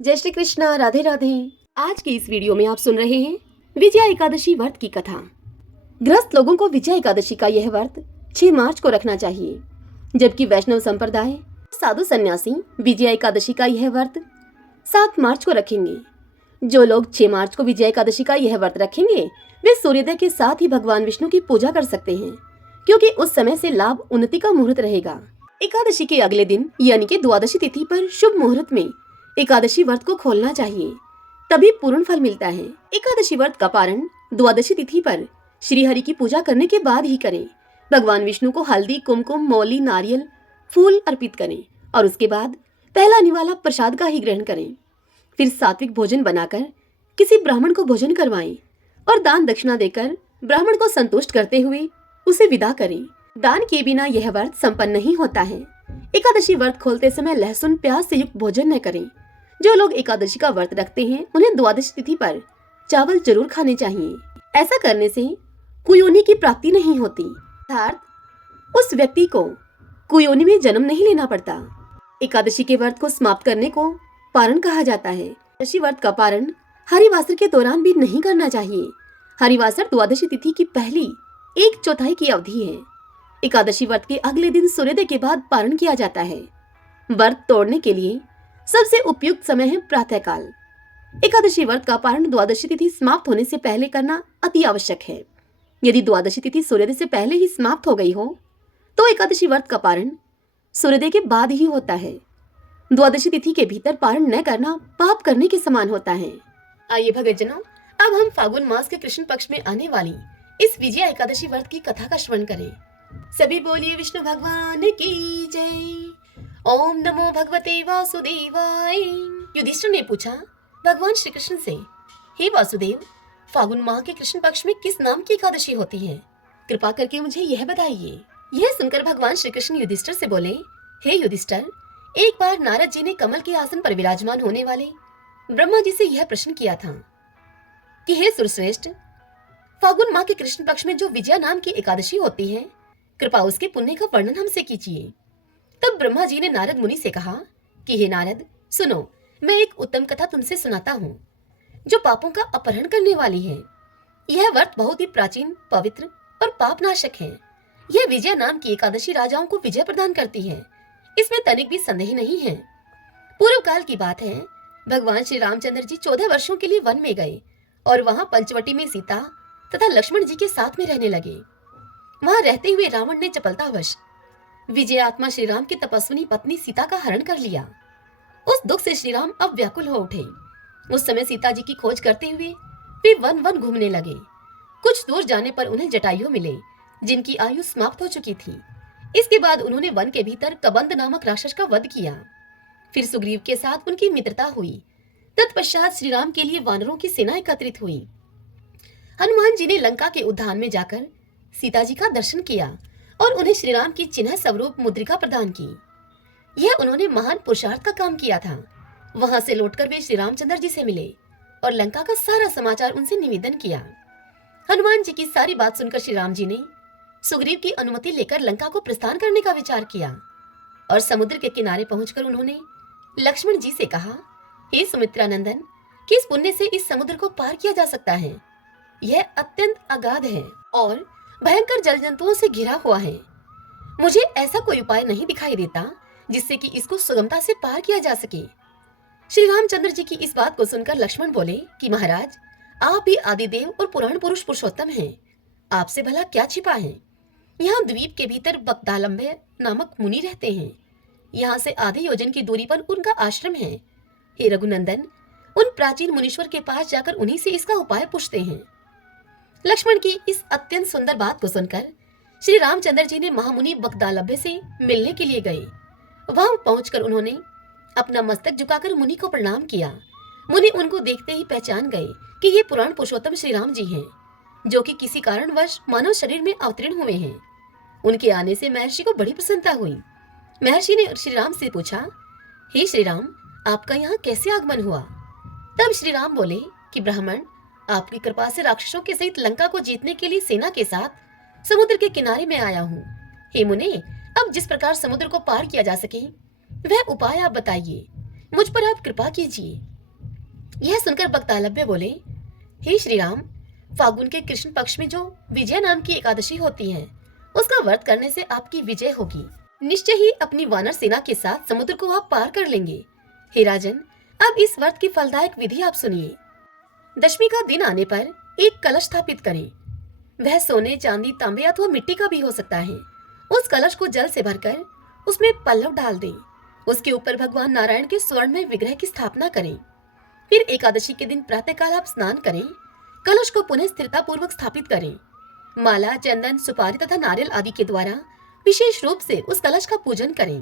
जय श्री कृष्णा, राधे राधे। आज की इस वीडियो में आप सुन रहे हैं विजया एकादशी व्रत की कथा। गृहस्थ लोगों को विजया एकादशी का यह व्रत 6 मार्च को रखना चाहिए, जबकि वैष्णव संप्रदाय साधु सन्यासी विजया एकादशी का यह व्रत 7 मार्च को रखेंगे। जो लोग 6 मार्च को विजया एकादशी का यह व्रत रखेंगे वे सूर्योदय के साथ ही भगवान विष्णु की पूजा कर सकते हैं, क्योंकि उस समय से लाभ उन्नति का मुहूर्त रहेगा। एकादशी के अगले दिन यानी कि द्वादशी तिथि पर शुभ मुहूर्त में एकादशी व्रत को खोलना चाहिए, तभी पूर्ण फल मिलता है। एकादशी व्रत का पारण द्वादशी तिथि पर श्री हरि की पूजा करने के बाद ही करें। भगवान विष्णु को हल्दी, कुमकुम, मौली, नारियल, फूल अर्पित करें और उसके बाद पहला निवाला प्रसाद का ही ग्रहण करें। फिर सात्विक भोजन बनाकर किसी ब्राह्मण को भोजन करवाएं और दान दक्षिणा देकर ब्राह्मण को संतुष्ट करते हुए उसे विदा करें। दान किए बिना यह व्रत संपन्न नहीं होता है। एकादशी व्रत खोलते समय लहसुन प्याज से युक्त भोजन न करें। जो लोग एकादशी का व्रत रखते हैं उन्हें द्वादशी तिथि पर चावल जरूर खाने चाहिए। ऐसा करने से कुयोनि की प्राप्ति नहीं होती, अर्थात उस व्यक्ति को कुयोनि में जन्म नहीं लेना पड़ता। एकादशी के व्रत को समाप्त करने को पारण कहा जाता है। एकादशी व्रत का पारण हरिवासर के दौरान भी नहीं करना चाहिए। हरिवासर द्वादशी तिथि की पहली 1/4 की अवधि है। एकादशी व्रत के अगले दिन सूर्योदय के बाद पारण किया जाता है। व्रत तोड़ने के लिए सबसे उपयुक्त समय है प्रातःकाल। एकादशी व्रत का पारण द्वादशी तिथि समाप्त होने से पहले करना अति आवश्यक है। यदि द्वादशी तिथि सूर्योदय से पहले ही समाप्त हो गई हो तो एकादशी व्रत का पारण सूर्योदय के बाद ही होता है। द्वादशी तिथि के भीतर पारण न करना पाप करने के समान होता है। आइए भक्तजनों, अब हम फागुन मास के कृष्ण पक्ष में आने वाली इस विजया एकादशी व्रत की कथा का श्रवण करें। सभी बोलिए विष्णु भगवान की जय। ओम नमो भगवते वासुदेवाय। युधिष्ठिर ने पूछा भगवान श्री कृष्ण से, हे वासुदेव, फागुन माह के कृष्ण पक्ष में किस नाम की एकादशी होती है? कृपा करके मुझे यह बताइए। यह सुनकर भगवान श्री कृष्ण युधिष्ठिर से बोले, हे युधिष्ठिर, एक बार नारद जी ने कमल के आसन पर विराजमान होने वाले ब्रह्मा जी से यह प्रश्न किया था कि हे सुरश्रेष्ठ, फागुन माह के कृष्ण पक्ष में जो विजया नाम की एकादशी होती है, कृपा उसके पुण्य का वर्णन हमसे कीजिए। तब ब्रह्मा जी ने नारद मुनि से कहा कि हे नारद, सुनो, मैं एक उत्तम कथा तुमसे सुनाता हूँ जो पापों का अपहरण करने वाली है। यह व्रत बहुत ही प्राचीन, पवित्र और पापनाशक है। यह विजय नाम की एकादशी राजाओं को विजय प्रदान करती है, इसमें तनिक भी संदेह नहीं है। पूर्व काल की बात है, भगवान श्री रामचंद्र जी 14 वर्षों के लिए वन में गए और वहां पंचवटी में सीता तथा लक्ष्मण जी के साथ में रहने लगे। वहां रहते हुए रावण ने चपलतावश विजय आत्मा श्री राम की तपस्विनी पत्नी सीता का हरण कर लिया। उस दुख से श्री राम अब व्याकुल हो उठे। उस समय सीता जी की खोज करते हुए वे वन वन घूमने लगे। कुछ दूर जाने पर उन्हें जटायु मिले, जिनकी आयु समाप्त हो चुकी थी। इसके बाद उन्होंने वन के भीतर कबंद नामक राक्षस का वध किया। फिर सुग्रीव के साथ उनकी मित्रता हुई। तत्पश्चात श्री राम के लिए वानरों की सेना एकत्रित हुई। हनुमान जी ने लंका के उद्यान में जाकर सीता जी का दर्शन किया और उन्हें श्री राम की चिन्ह स्वरूप मुद्रिका प्रदान की। यह उन्होंने महान पुरुषार्थ का काम किया था। वहां से लौटकर वे श्री रामचंद्र जी से मिले और लंका का सारा समाचार उनसे निवेदन किया। हनुमान जी की सारी बात सुनकर श्री राम जी ने सुग्रीव की अनुमति लेकर लंका को प्रस्थान करने का विचार किया और समुद्र के किनारे पहुंचकर उन्होंने लक्ष्मण जी से कहा, हे सुमित्रानंदन, किस पुण्य से इस समुद्र को पार किया जा सकता है? यह अत्यंत अगाध है और भयंकर जल जंतुओं से घिरा हुआ है। मुझे ऐसा कोई उपाय नहीं दिखाई देता जिससे कि इसको सुगमता से पार किया जा सके। श्री रामचंद्र जी की इस बात को सुनकर लक्ष्मण बोले कि महाराज, आप भी आदिदेव और पुराण पुरुष पुरुषोत्तम हैं। आपसे भला क्या छिपा है? यहाँ द्वीप के भीतर बगदालंबे नामक मुनि रहते हैं। यहाँ से आधे योजन की दूरी पर उनका आश्रम है। हे रघुनंदन, उन प्राचीन मुनीश्वर के पास जाकर उन्हीं से इसका उपाय पूछते हैं। लक्ष्मण की इस अत्यंत सुंदर बात को सुनकर श्री रामचंद्र जी ने महामुनि बगदालभ्य से मिलने के लिए गए। वहां पहुंचकर उन्होंने अपना मस्तक झुकाकर मुनि को प्रणाम किया। मुनि उनको देखते ही पहचान गए कि ये पुराण पुरुषोत्तम श्री राम जी हैं, जो कि किसी कारणवश मानव शरीर में अवतीर्ण हुए हैं। उनके आने से महर्षि को बड़ी प्रसन्नता हुई। महर्षि ने श्री राम से पूछा, हे श्री राम, आपका यहाँ कैसे आगमन हुआ? तब श्री राम बोले कि ब्राह्मण, आपकी कृपा से राक्षसों के सहित लंका को जीतने के लिए सेना के साथ समुद्र के किनारे में आया हूँ। हे मुने, अब जिस प्रकार समुद्र को पार किया जा सके वह उपाय आप बताइए। मुझ पर आप कृपा कीजिए। यह सुनकर भक्तालभ्य बोले, हे श्री राम, फागुन के कृष्ण पक्ष में जो विजय नाम की एकादशी होती है, उसका व्रत करने से आपकी विजय होगी। निश्चय ही अपनी वानर सेना के साथ समुद्र को आप पार कर लेंगे। हे राजन, अब इस व्रत की फलदायक विधि आप सुनिए। दशमी का दिन आने पर एक कलश स्थापित करें। वह सोने, चांदी, तांबे अथवा मिट्टी का भी हो सकता है। उस कलश को जल से भरकर उसमें पल्लव डाल दें। उसके ऊपर भगवान नारायण के स्वर्ण में विग्रह की स्थापना करें। फिर एकादशी के दिन प्रातःकाल आप स्नान करें। कलश को पुनः स्थिरता पूर्वक स्थापित करें। माला, चंदन, सुपारी तथा नारियल आदि के द्वारा विशेष रूप से उस कलश का पूजन करें।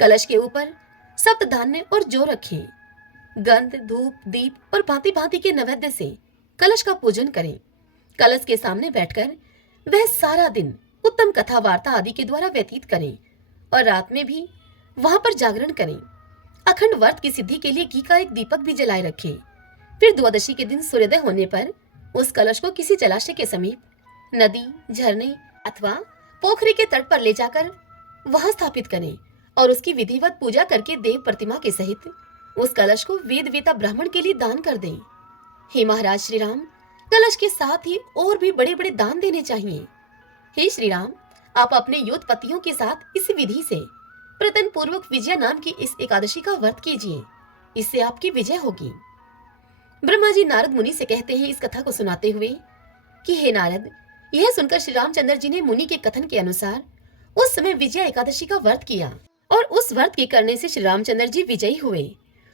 कलश के ऊपर सप्त धान्य और जौ रखें। गंध, धूप, दीप और भांति भांति के नैवेद्य से कलश का पूजन करें। कलश के सामने बैठकर वह सारा दिन उत्तम कथा वार्ता आदि के द्वारा व्यतीत करें और रात में भी वहां पर जागरण करें। अखंड व्रत की सिद्धि के लिए घी का एक दीपक भी जलाए रखें। फिर द्वादशी के दिन सूर्योदय होने पर उस कलश को किसी जलाशय के समीप, नदी, झरने अथवा पोखरी के तट पर ले जाकर वहां स्थापित करें और उसकी विधिवत पूजा करके देव प्रतिमा के सहित उस कलश को वेद वेता ब्राह्मण के लिए दान कर दें। हे महाराज श्री राम, कलश के साथ ही और भी बड़े बड़े दान देने चाहिए। हे श्री राम, आप अपने योद्धपतियों के साथ इस विधि से प्रतन पूर्वक विजय नाम की इस एकादशी का व्रत कीजिए। इससे आपकी विजय होगी। ब्रह्मा जी नारद मुनि से कहते हैं इस कथा को सुनाते हुए कि हे नारद, यह सुनकर श्री रामचंद्र जी ने मुनि के कथन के अनुसार उस समय विजय एकादशी का व्रत किया और उस व्रत के करने से श्री रामचंद्र जी विजयी हुए।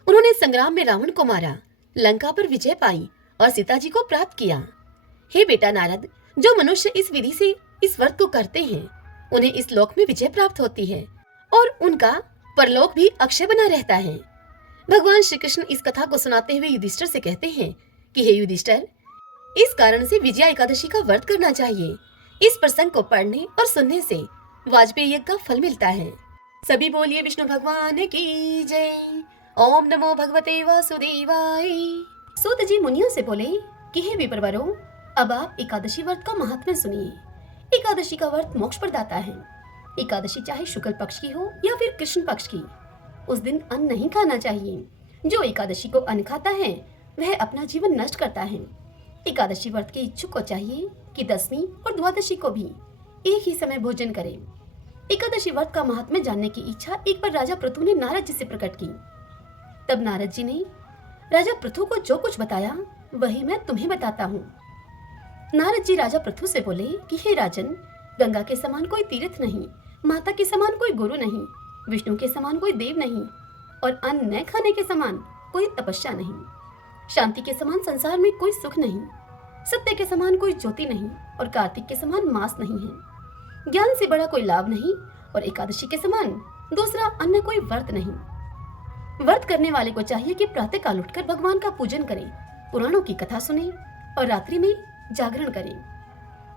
उन्होंने संग्राम में रावण को मारा, लंका पर विजय पाई और सीता जी को प्राप्त किया। हे बेटा नारद, जो मनुष्य इस विधि से इस व्रत को करते हैं, उन्हें इस लोक में विजय प्राप्त होती है और उनका परलोक भी अक्षय बना रहता है। भगवान श्री कृष्ण इस कथा को सुनाते हुए युधिष्ठिर से कहते हैं कि हे युधिष्ठिर, इस कारण से विजया एकादशी का व्रत करना चाहिए। इस प्रसंग को पढ़ने और सुनने से वाजपेयी यज्ञ का फल मिलता है। सभी बोलिए विष्णु भगवान की जय। ओम नमो भगवते वासुदेवाय। सूत जी मुनियों से बोले कि हे विप्रवरों, अब आप एकादशी व्रत का महात्म्य सुनिए। एकादशी का व्रत मोक्ष प्रदाता है। एकादशी चाहे शुक्ल पक्ष की हो या फिर कृष्ण पक्ष की, उस दिन अन्न नहीं खाना चाहिए। जो एकादशी को अन्न खाता है वह अपना जीवन नष्ट करता है। एकादशी व्रत के इच्छुक को चाहिए कि दसवीं और द्वादशी को भी एक ही समय भोजन करें। एकादशी व्रत का महात्म्य जानने की इच्छा एक बार राजा पृथु ने नारद जी से प्रकट की। तब नारद जी ने राजा पृथु को जो कुछ बताया वही मैं तुम्हें बताता हूँ। नारद जी राजा पृथु से बोले कि हे राजन, गंगा के समान कोई तीर्थ नहीं, माता के समान कोई गुरु नहीं, विष्णु के समान कोई देव नहीं और अन्न न खाने के समान कोई तपस्या नहीं। शांति के समान संसार में कोई सुख नहीं, सत्य के समान कोई ज्योति नहीं और कार्तिक के समान मास नहीं है। ज्ञान से बड़ा कोई लाभ नहीं और एकादशी के समान दूसरा अन्य कोई व्रत नहीं। व्रत करने वाले को चाहिए कि प्रातः काल उठकर भगवान का पूजन करें, पुराणों की कथा सुने और रात्रि में जागरण करें।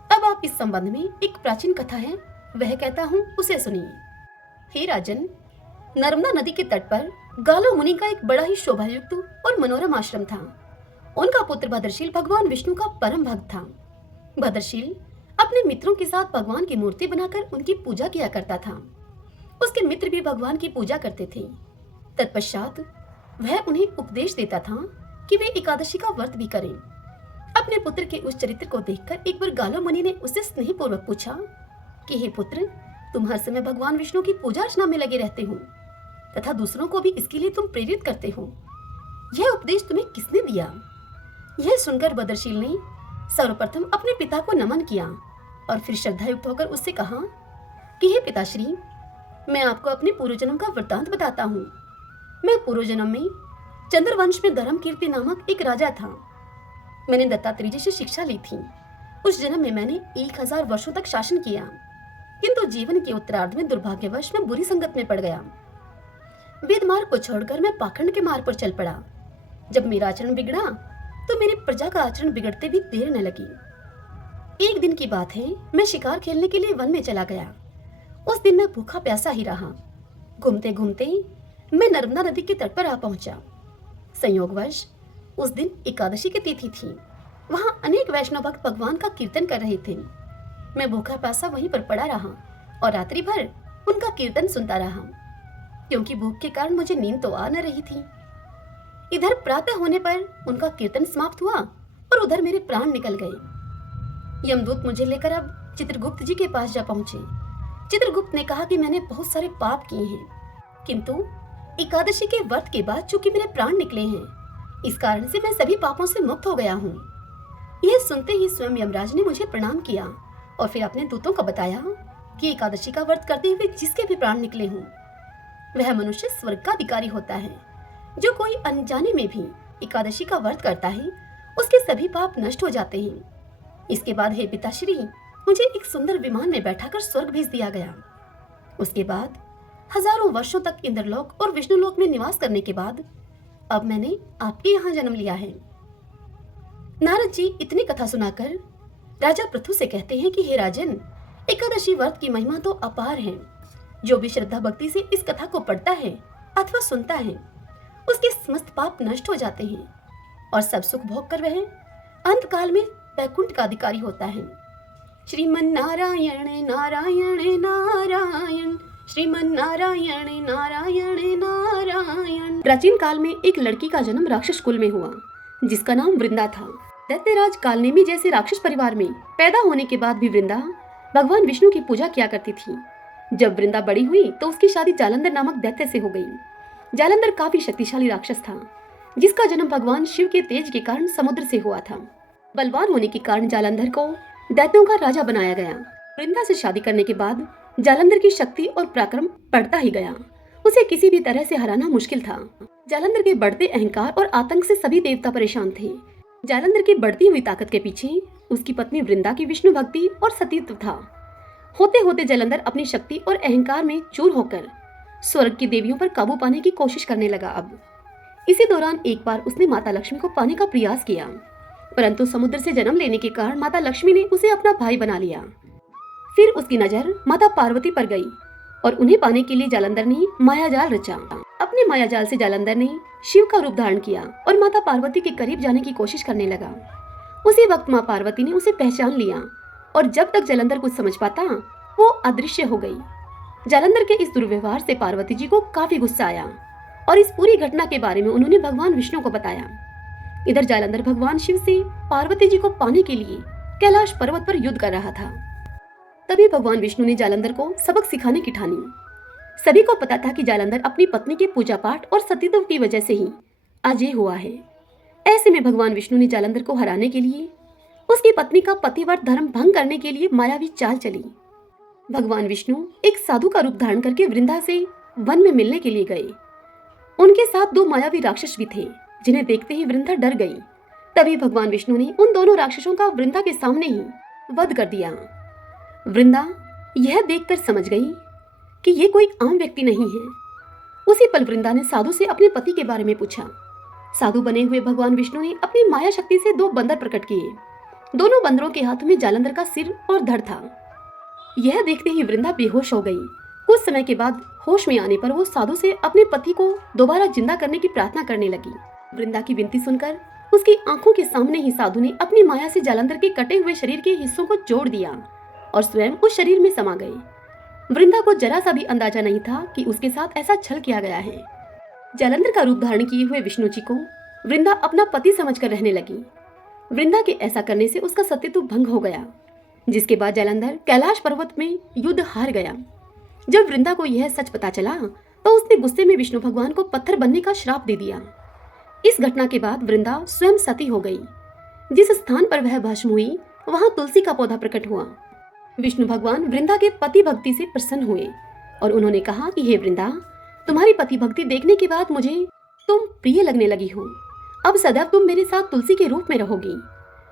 अब आप इस संबंध में एक प्राचीन कथा है, वह कहता हूँ, उसे सुनिए। हे राजन, नर्मदा नदी के तट पर गालो मुनि का एक बड़ा ही शोभायुक्त और मनोरम आश्रम था। उनका पुत्र भद्रशील भगवान विष्णु का परम भक्त था। भद्रशील अपने मित्रों के साथ भगवान की मूर्ति बनाकर उनकी पूजा किया करता था। उसके मित्र भी भगवान की पूजा करते थे। तत्पश्चात वह उन्हें उपदेश देता था कि वे एकादशी का व्रत भी करें। अपने पुत्र के उस चरित्र को देखकर एक बार गालो मुनि ने उससे स्नेहपूर्वक पूछा कि हे पुत्र, तुम हर समय भगवान विष्णु की पूजा अर्चना में लगे रहते हो तथा दूसरों को भी इसके लिए तुम प्रेरित करते हो। यह उपदेश तुम्हें किसने दिया? यह सुनकर भद्रशील ने सर्वप्रथम अपने पिता को नमन किया और फिर श्रद्धायुक्त होकर उससे कहा कि हे पिताश्री, मैं आपको अपने पूर्वजन्म का वृत्तांत बताता हूँ। मैं पूर्वजन्म में चंद्रवंश में धर्म कीर्ति नामक एक राजा था। मैंने दत्तात्रेय जी से शिक्षा ली थी। उस जन्म में मैंने 1000 वर्षों तक शासन किया, किंतु जीवन के उत्तरार्ध में दुर्भाग्यवश मैं बुरी संगत में पड़ गया। वेद मार्ग को छोड़कर मैं पाखंड के मार्ग पर चल पड़ा। जब मेरा आचरण बिगड़ा तो मेरी प्रजा का आचरण बिगड़ते भी देर न लगी। एक दिन की बात है, मैं शिकार खेलने के लिए वन में चला गया। उस दिन मैं भूखा प्यासा ही रहा। घूमते घूमते मैं नर्मदा नदी के तट पर आ पहुंचा। संयोगवश उस दिन एकादशी की तिथि थी। वहां अनेक वैष्णव भक्त भगवान का कीर्तन कर रहे थे। मैं भूखा प्यासा वहीं पर पड़ा रहा और रात्रि भर उनका कीर्तन सुनता रहा, क्योंकि भूख के कारण मुझे नींद तो आ न रही थी। इधर प्रातः होने पर उनका कीर्तन समाप्त हुआ और उधर मेरे प्राण निकल गए। यमदूत मुझे लेकर अब चित्रगुप्त जी के पास जा पहुंचे। चित्रगुप्त ने कहा कि मैंने बहुत सारे पाप किए हैं, किंतु एकादशी के व्रत के बाद चूंकि मेरे प्राण निकले हैं, इस कारण से मैं सभी पापों से मुक्त हो गया हूँ। यह सुनते ही स्वयं यमराज ने मुझे प्रणाम किया और फिर अपने दूतों को बताया कि एकादशी का व्रत करते हुए जिसके भी प्राण निकले हों, वह मनुष्य स्वर्ग का अधिकारी होता है। जो कोई अनजाने में भी एकादशी का व्रत करता है, उसके सभी पाप नष्ट हो जाते हैं। इसके बाद हे पिताश्री, मुझे एक सुंदर विमान में बैठाकर स्वर्ग भेज दिया गया। उसके बाद हजारों वर्षों तक इंद्रलोक और विष्णुलोक में निवास करने के बाद अब मैंने आपके यहाँ जन्म लिया है। नारद जी इतनी कथा सुनाकर राजा पृथु से कहते हैं कि हे राजन, एकादशी व्रत की महिमा तो अपार है। जो भी श्रद्धा भक्ति से इस कथा को पढ़ता है अथवा सुनता है, उसके समस्त पाप नष्ट हो जाते हैं और सब सुख भोग कर वह अंत काल में वैकुंठ का अधिकारी होता है। श्रीमन नारायण नारायण नारायण, श्रीमन नारायण नारायण नारायण। प्राचीन काल में एक लड़की का जन्म राक्षस कुल में हुआ, जिसका नाम वृंदा था। दैत्यराज कालनेमी जैसे राक्षस परिवार में पैदा होने के बाद भी वृंदा भगवान विष्णु की पूजा किया करती थी। जब वृंदा बड़ी हुई तो उसकी शादी जालंधर नामक दैत्य से हो गई। जालंधर काफी शक्तिशाली राक्षस था, जिसका जन्म भगवान शिव के तेज के कारण समुद्र से हुआ था। बलवान होने के कारण जालंधर को दैत्यों का राजा बनाया गया। वृंदा से शादी करने के बाद जालंधर की शक्ति और पराक्रम बढ़ता ही गया। उसे किसी भी तरह से हराना मुश्किल था। जालंधर के बढ़ते अहंकार और आतंक से सभी देवता परेशान थे। जालंधर की बढ़ती हुई ताकत के पीछे उसकी पत्नी वृंदा की विष्णु भक्ति और सतीत्व था। होते होते जालंधर अपनी शक्ति और अहंकार में चूर होकर स्वर्ग की देवियों पर काबू पाने की कोशिश करने लगा। अब इसी दौरान एक बार उसने माता लक्ष्मी को पाने का प्रयास किया, परंतु समुद्र से जन्म लेने के कारण माता लक्ष्मी ने उसे अपना भाई बना लिया। फिर उसकी नजर माता पार्वती पर गई और उन्हें पाने के लिए जालंधर ने मायाजाल रचा। अपने मायाजाल से जालंधर ने शिव का रूप धारण किया और माता पार्वती के करीब जाने की कोशिश करने लगा। उसी वक्त माँ पार्वती ने उसे पहचान लिया और जब तक जालंधर कुछ समझ पाता, वो अदृश्य हो गई। जालंधर के इस दुर्व्यवहार से पार्वती जी को काफी गुस्सा आया और इस पूरी घटना के बारे में उन्होंने भगवान विष्णु को बताया। इधर जालंधर भगवान शिव से पार्वती जी को पाने के लिए कैलाश पर्वत पर युद्ध कर रहा था। तभी भगवान विष्णु ने जालंधर को सबक सिखाने की ठानी। सभी को पता था कि जालंधर अपनी पत्नी के पूजा पाठ और सतीत्व की वजह से ही अजय हुआ है। ऐसे में भगवान विष्णु ने जालंधर को हराने के लिए उसकी पत्नी का पतिव्रत धर्म भंग करने के लिए मायावी चाल चली। भगवान विष्णु एक साधु का रूप धारण करके वृंदा से वन में मिलने के लिए गए। उनके साथ दो मायावी राक्षस भी थे, जिन्हें देखते ही वृंदा डर गई। तभी भगवान विष्णु ने उन दोनों राक्षसों का वृंदा के सामने ही वध कर दिया। वृंदा यह देखकर समझ गई कि ये कोई आम व्यक्ति नहीं है। उसी पल वृंदा ने साधु से अपने पति के बारे में पूछा। साधु बने हुए भगवान विष्णु ने अपनी माया शक्ति से दो बंदर प्रकट किए। दोनों बंदरों के हाथों में जालंधर का सिर और धड़ था। यह देखते ही वृंदा बेहोश हो गई। कुछ समय के बाद होश में आने पर वो साधु से अपने पति को दोबारा जिंदा करने की प्रार्थना करने लगी। वृंदा की विनती सुनकर उसकी आंखों के सामने ही साधु ने अपनी माया से जालंधर के कटे हुए शरीर के हिस्सों को जोड़ दिया और स्वयं उस शरीर में समा गए। वृंदा को जरा सा भी अंदाजा नहीं था कि उसके साथ ऐसा छल किया गया है। जालंधर का रूप धारण किए हुए विष्णु जी को वृंदा अपना पति समझकर रहने लगी। वृंदा के ऐसा करने से उसका सतीत्व भंग हो गया, जिसके बाद जालंधर कैलाश पर्वत में युद्ध हार गया। जब वृंदा को यह सच पता चला तो उसने गुस्से में विष्णु भगवान को पत्थर बनने का श्राप दे दिया। इस घटना के बाद वृंदा स्वयं सती हो गई। जिस स्थान पर वह भस्म हुई वहां तुलसी का पौधा प्रकट हुआ। विष्णु भगवान वृंदा के पति भक्ति से प्रसन्न हुए और उन्होंने कहा कि हे वृंदा, तुम्हारी पति भक्ति देखने के बाद मुझे तुम प्रिय लगने लगी हो। अब सदैव तुम मेरे साथ तुलसी के रूप में रहोगी।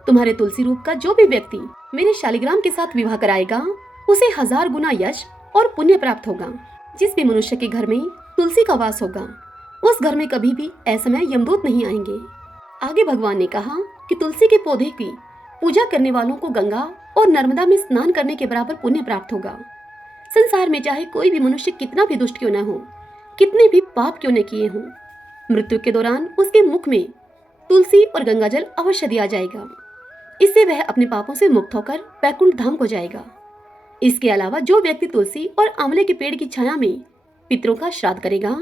तुम्हारे तुलसी रूप का जो भी व्यक्ति मेरे शालिग्राम के साथ विवाह कराएगा, उसे 1000 गुना यश और पुण्य प्राप्त होगा। जिस भी मनुष्य के घर में तुलसी का वास होगा, उस घर में कभी भी असमय यमदूत नहीं आएंगे। आगे भगवान ने कहा कि तुलसी के पौधे की पूजा करने वालों को गंगा और नर्मदा में स्नान करने के बराबर पुण्य प्राप्त होगा। संसार में चाहे कोई भी मनुष्य कितना भी दुष्ट क्यों न हो, कितने भी पाप क्यों न किए हों, मृत्यु के दौरान उसके मुख में तुलसी और गंगा जल अवश्य दिया जाएगा। इससे वह अपने पापों से मुक्त होकर वैकुंठ धाम को जाएगा। इसके अलावा जो व्यक्ति तुलसी और आंवले के पेड़ की छाया में पितरों का श्राद्ध करेगा,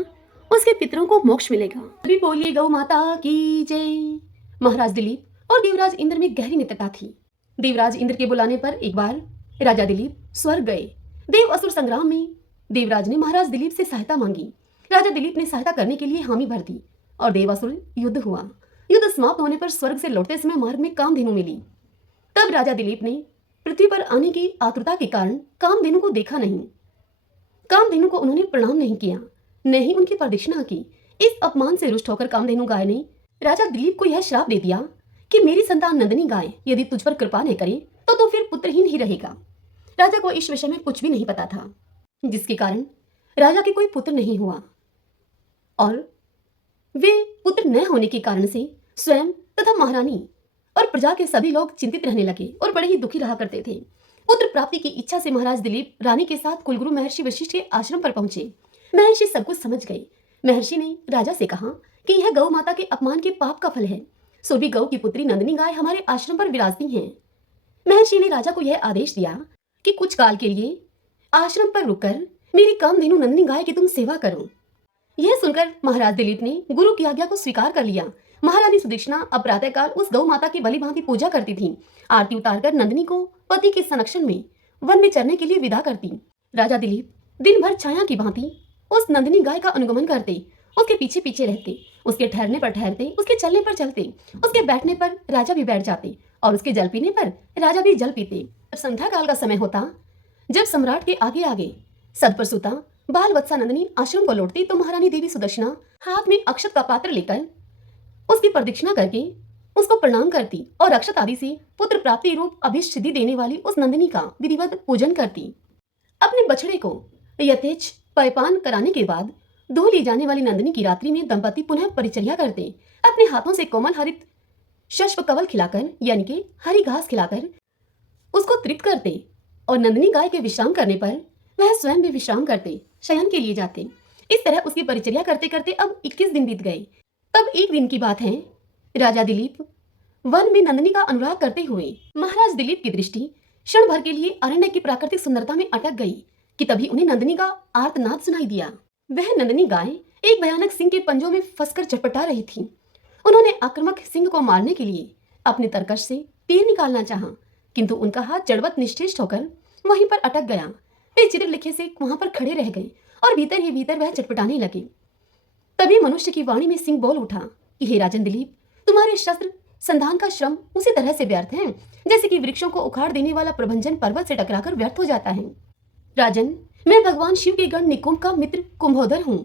उसके पितरों को मोक्ष मिलेगा। अभी बोलिए गौ माता की जय। महाराज दिलीप और देवराज इंद्र में गहरी मित्रता थी। देवराज इंद्र के बुलाने पर एक बार राजा दिलीप स्वर्ग गए। देव असुर संग्राम में देवराज ने महाराज दिलीप से सहायता मांगी। राजा दिलीप ने सहायता करने के लिए हामी भर दी और देवासुर युद्ध हुआ। युद्ध समाप्त होने पर स्वर्ग से लौटते समय मार्ग में कामधेनु मिली। तब राजा दिलीप ने पृथ्वी पर आने की आतुरता के कारण कामधेनु को देखा नहीं। कामधेनु को उन्होंने प्रणाम नहीं किया, न ही उनकी प्रदक्षिणा की। इस अपमान से रुष्ट होकर कामधेनु गाय ने राजा दिलीप को यह श्राप दे दिया कि मेरी संतान नंदिनी गाय यदि तुझ पर कृपा न करे तो फिर पुत्रहीन ही रहेगा। राजा को इस विषय में कुछ भी नहीं पता था, जिसके कारण राजा के कोई पुत्र नहीं हुआ और वे पुत्र न होने के कारण से स्वयं तथा महारानी और प्रजा के सभी लोग चिंतित रहने लगे और बड़े ही दुखी रहा करते थे। पुत्र प्राप्ति की इच्छा से महाराज दिलीप रानी के साथ कुलगुरु महर्षि वशिष्ठ के आश्रम पर पहुंचे। महर्षि सब कुछ समझ गए। महर्षि ने राजा से कहा कि यह गौ माता के अपमान के पाप का फल है। सुरभि गौ की पुत्री नंदिनी गाय हमारे आश्रम पर विराजती हैं। महर्षि ने राजा को यह आदेश दिया कि कुछ काल के लिए आश्रम पर रुककर मेरी कामधेनु नंदिनी गाय की तुम सेवा करो। यह सुनकर महाराज दिलीप ने गुरु की आज्ञा को स्वीकार कर लिया। महारानी सुदक्षिणा अब प्रातःकाल उस गौ माता की भली भांति पूजा करती थी। आरती उतारकर नंदिनी को पति के संरक्षण में वन में चरने के लिए विदा करती। राजा दिलीप दिन भर छाया की भांति उस नंदिनी गाय का अनुगमन करते, उसके पीछे पीछे रहते, उसके ठहरने पर ठहरते, उसके चलने पर चलते, उसके बैठने पर राजा भी बैठ जाते और उसके जल पीने पर राजा भी जल पीते। संध्या काल का समय होता, जब सम्राट के आगे आगे सद पर सुता बाल वत्सा नंदिनी आश्रम को लौटती तो महारानी देवी सुदक्षिणा हाथ में अक्षत का पात्र लेकर उसकी प्रदक्षिणा करके उसको प्रणाम करती और अक्षत आदि से पुत्र प्राप्ति रूप अभीष्ट सिद्धि देने वाली उस नंदिनी का विधिवत पूजन करती। अपने बछड़े को यथेच पयपान कराने के बाद धो ली जाने वाली नंदिनी की रात्रि में दंपति पुनः परिचर्या करते। अपने हाथों से कोमल हरित शश्व कवल खिलाकर यानी कि हरी घास खिलाकर उसको तृप्त करते और नंदिनी गाय के विश्राम करने पर वह स्वयं भी विश्राम करते, शयन के लिए जाते। इस तरह उसकी परिचर्या करते करते अब 21 दिन बीत गए। तब एक दिन की बात है, राजा दिलीप वन में नंदिनी का अनुराग करते हुए महाराज दिलीप की दृष्टि क्षण भर के लिए अरण्य की प्राकृतिक सुंदरता में अटक गई कि तभी उन्हें नंदिनी का आर्तनाद सुनाई दिया। वह नंदिनी गाय एक भयानक सिंह के पंजों में फंसकर चटपटा रही थी। उन्होंने आक्रामक सिंह को मारने के लिए अपने तरकश से तीर निकालना चाहा, किंतु उनका हाथ जड़वत निश्चेष्ट होकर वहीं पर अटक गया। वे चित्रलेखे से वहां पर खड़े रह गए और भीतर ही भीतर वह चटपटाने लगे। तभी मनुष्य की वाणी में सिंह बोल उठा कि हे राजन दिलीप, तुम्हारे शस्त्र संधान का श्रम उसी तरह से व्यर्थ है जैसे कि वृक्षों को उखाड़ देने वाला प्रभंजन पर्वत से टकराकर व्यर्थ हो जाता है। राजन, मैं भगवान शिव के गण निकुंभ का मित्र कुंभोदर हूँ।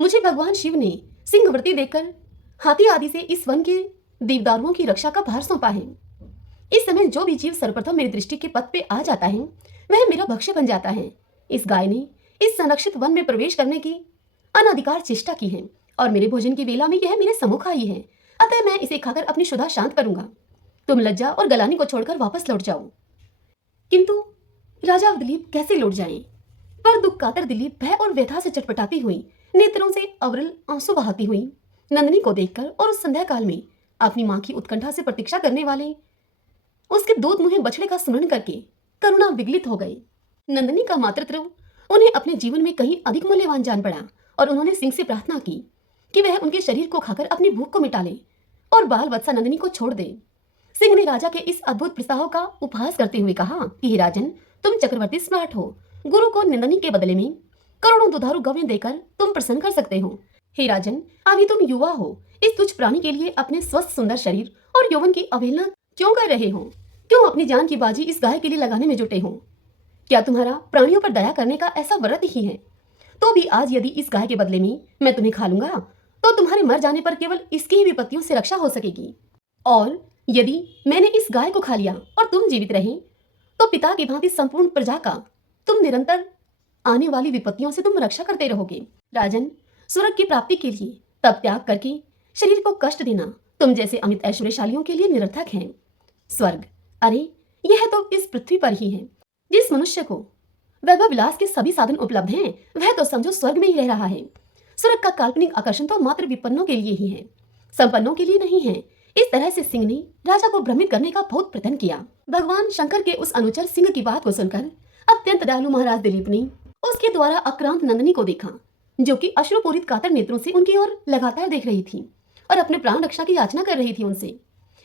मुझे भगवान शिव ने सिंहवृत्ति देकर हाथी आदि से इस वन के देवदारुओं की रक्षा का भार सौंपा है। इस समय जो भी जीव सर्वप्रथम मेरी दृष्टि के पथ पे आ जाता है वह मेरा भक्ष्य बन जाता है। इस गाय ने इस संरक्षित वन में प्रवेश करने की अनाधिकार चेष्टा की है और मेरे भोजन की वेला में यह मेरे सम्मुख आई है, अतः मैं इसे खाकर अपनी क्षुधा शांत करूंगा। तुम लज्जा और गलानी को छोड़कर वापस लौट जाओ। किंतु राजा दिलीप कैसे लौट जाएं? पर दुख कातर दिलीप भय और व्यथा से चटपटाती हुई, नेत्रों से अविरल आंसू बहाती हुई नंदिनी को देखकर और उस संध्या काल में अपनी मां की उत्कंठा से प्रतीक्षा करने वाले उसके दूध मुहे बछड़े का स्मरण करके करुणा विगलित हो गई। नंदिनी का मातृत्व उन्हें अपने जीवन में कहीं अधिक मूल्यवान जान पड़ा और उन्होंने सिंह से प्रार्थना की कि वह उनके शरीर को खाकर अपनी भूख को मिटा ले और बाल वत्सा नंदिनी को छोड़ दे। सिंह ने राजा के इस अद्भुत प्रस्ताव का उपहास करते हुए कहा कि हे राजन, तुम चक्रवर्ती सम्राट हो, गुरु को नंदिनी के बदले में करोड़ों दुधारू गवें देकर तुम प्रसन्न कर सकते हो। हे राजन, अभी तुम युवा हो, इस तुच्छ प्राणी के लिए अपने स्वस्थ सुंदर शरीर और यौवन की अवहेलना क्यों कर रहे हो? क्यों अपनी जान की बाजी इस गाय के लिए लगाने में जुटे हो? क्या तुम्हारा प्राणियों पर दया करने का ऐसा व्रत ही है? तो भी आज यदि इस गाय के बदले में मैं तुम्हें खा लूंगा तो तुम्हारे मर जाने पर केवल इसकी ही विपत्तियों से रक्षा हो सकेगी, और यदि मैंने इस गाय को खा लिया और तुम जीवित रहे तो पिता की भांति संपूर्ण प्रजा का तुम निरंतर आने वाली विपत्तियों से तुम रक्षा करते रहोगे। राजन, स्वर्ग की प्राप्ति के लिए तप त्याग करके शरीर को कष्ट देना तुम जैसे अमित ऐश्वर्यशालियों के लिए निरर्थक है। स्वर्ग, अरे यह तो इस पृथ्वी पर ही है। जिस मनुष्य को वैभव विलास के सभी साधन उपलब्ध हैं वह तो समझो स्वर्ग में ही रह रहा है। स्वर्ग का काल्पनिक आकर्षण तो मात्र विपन्नों के लिए ही है, संपन्नों के लिए नहीं है। इस तरह से सिंह ने राजा को भ्रमित करने का बहुत प्रयत्न किया। भगवान शंकर के उस अनुचर सिंह की बात को सुनकर अत्यंत दयालु महाराज दिलीप ने उसके द्वारा आक्रांत नंदिनी को देखा जो कि अश्रुपूरित कातर नेत्रों से उनकी ओर लगातार देख रही थी और अपने प्राण रक्षा की याचना कर रही थी उनसे।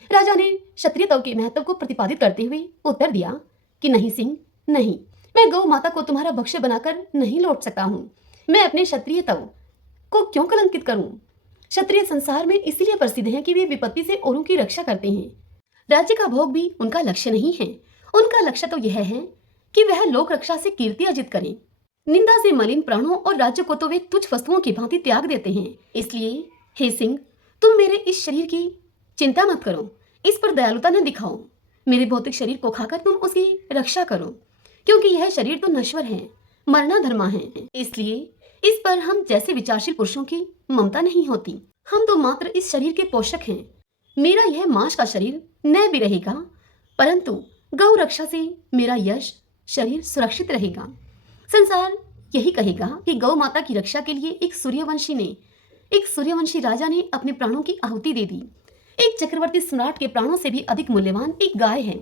राजा ने क्षत्रियत्व के महत्व को प्रतिपादित करते हुए उत्तर दिया कि नहीं सिंह, नहीं, मैं गौ माता को तुम्हारा भक्ष्य बनाकर नहीं लौट सकता हूँ। मैं अपने क्षत्रियत्व को क्यों कलंकित करूं? क्षत्रिय संसार में इसलिए प्रसिद्ध हैं कि वे विपत्ति से औरों की रक्षा करते हैं। राज्य का भोग भी उनका लक्ष्य नहीं है। उनका लक्ष्य तो यह है कि वह लोक रक्षा से कीर्ति अर्जित करें। निंदा से मलिन प्राणों और राज्य को तो वे तुच्छ वस्तुओं की भांति त्याग देते हैं। इसलिए हे सिंह, तुम मेरे इस शरीर की चिंता मत करो, इस पर दयालुता न दिखाओ। मेरे भौतिक शरीर को खाकर तुम उसकी रक्षा करो, क्योंकि यह शरीर तो नश्वर है, मरना धर्मा है। इसलिए इस पर हम जैसे विचारशील पुरुषों की ममता नहीं होती। हम तो मात्र इस शरीर के पोषक हैं। मेरा यह मांस का शरीर न भी रहेगा, परंतु गौ रक्षा से मेरा यश शरीर सुरक्षित रहेगा। संसार यही कहेगा कि गौ माता की रक्षा के लिए एक सूर्यवंशी राजा ने अपने प्राणों की आहुति दे दी। एक चक्रवर्ती सम्राट के प्राणों से भी अधिक मूल्यवान एक गाय है।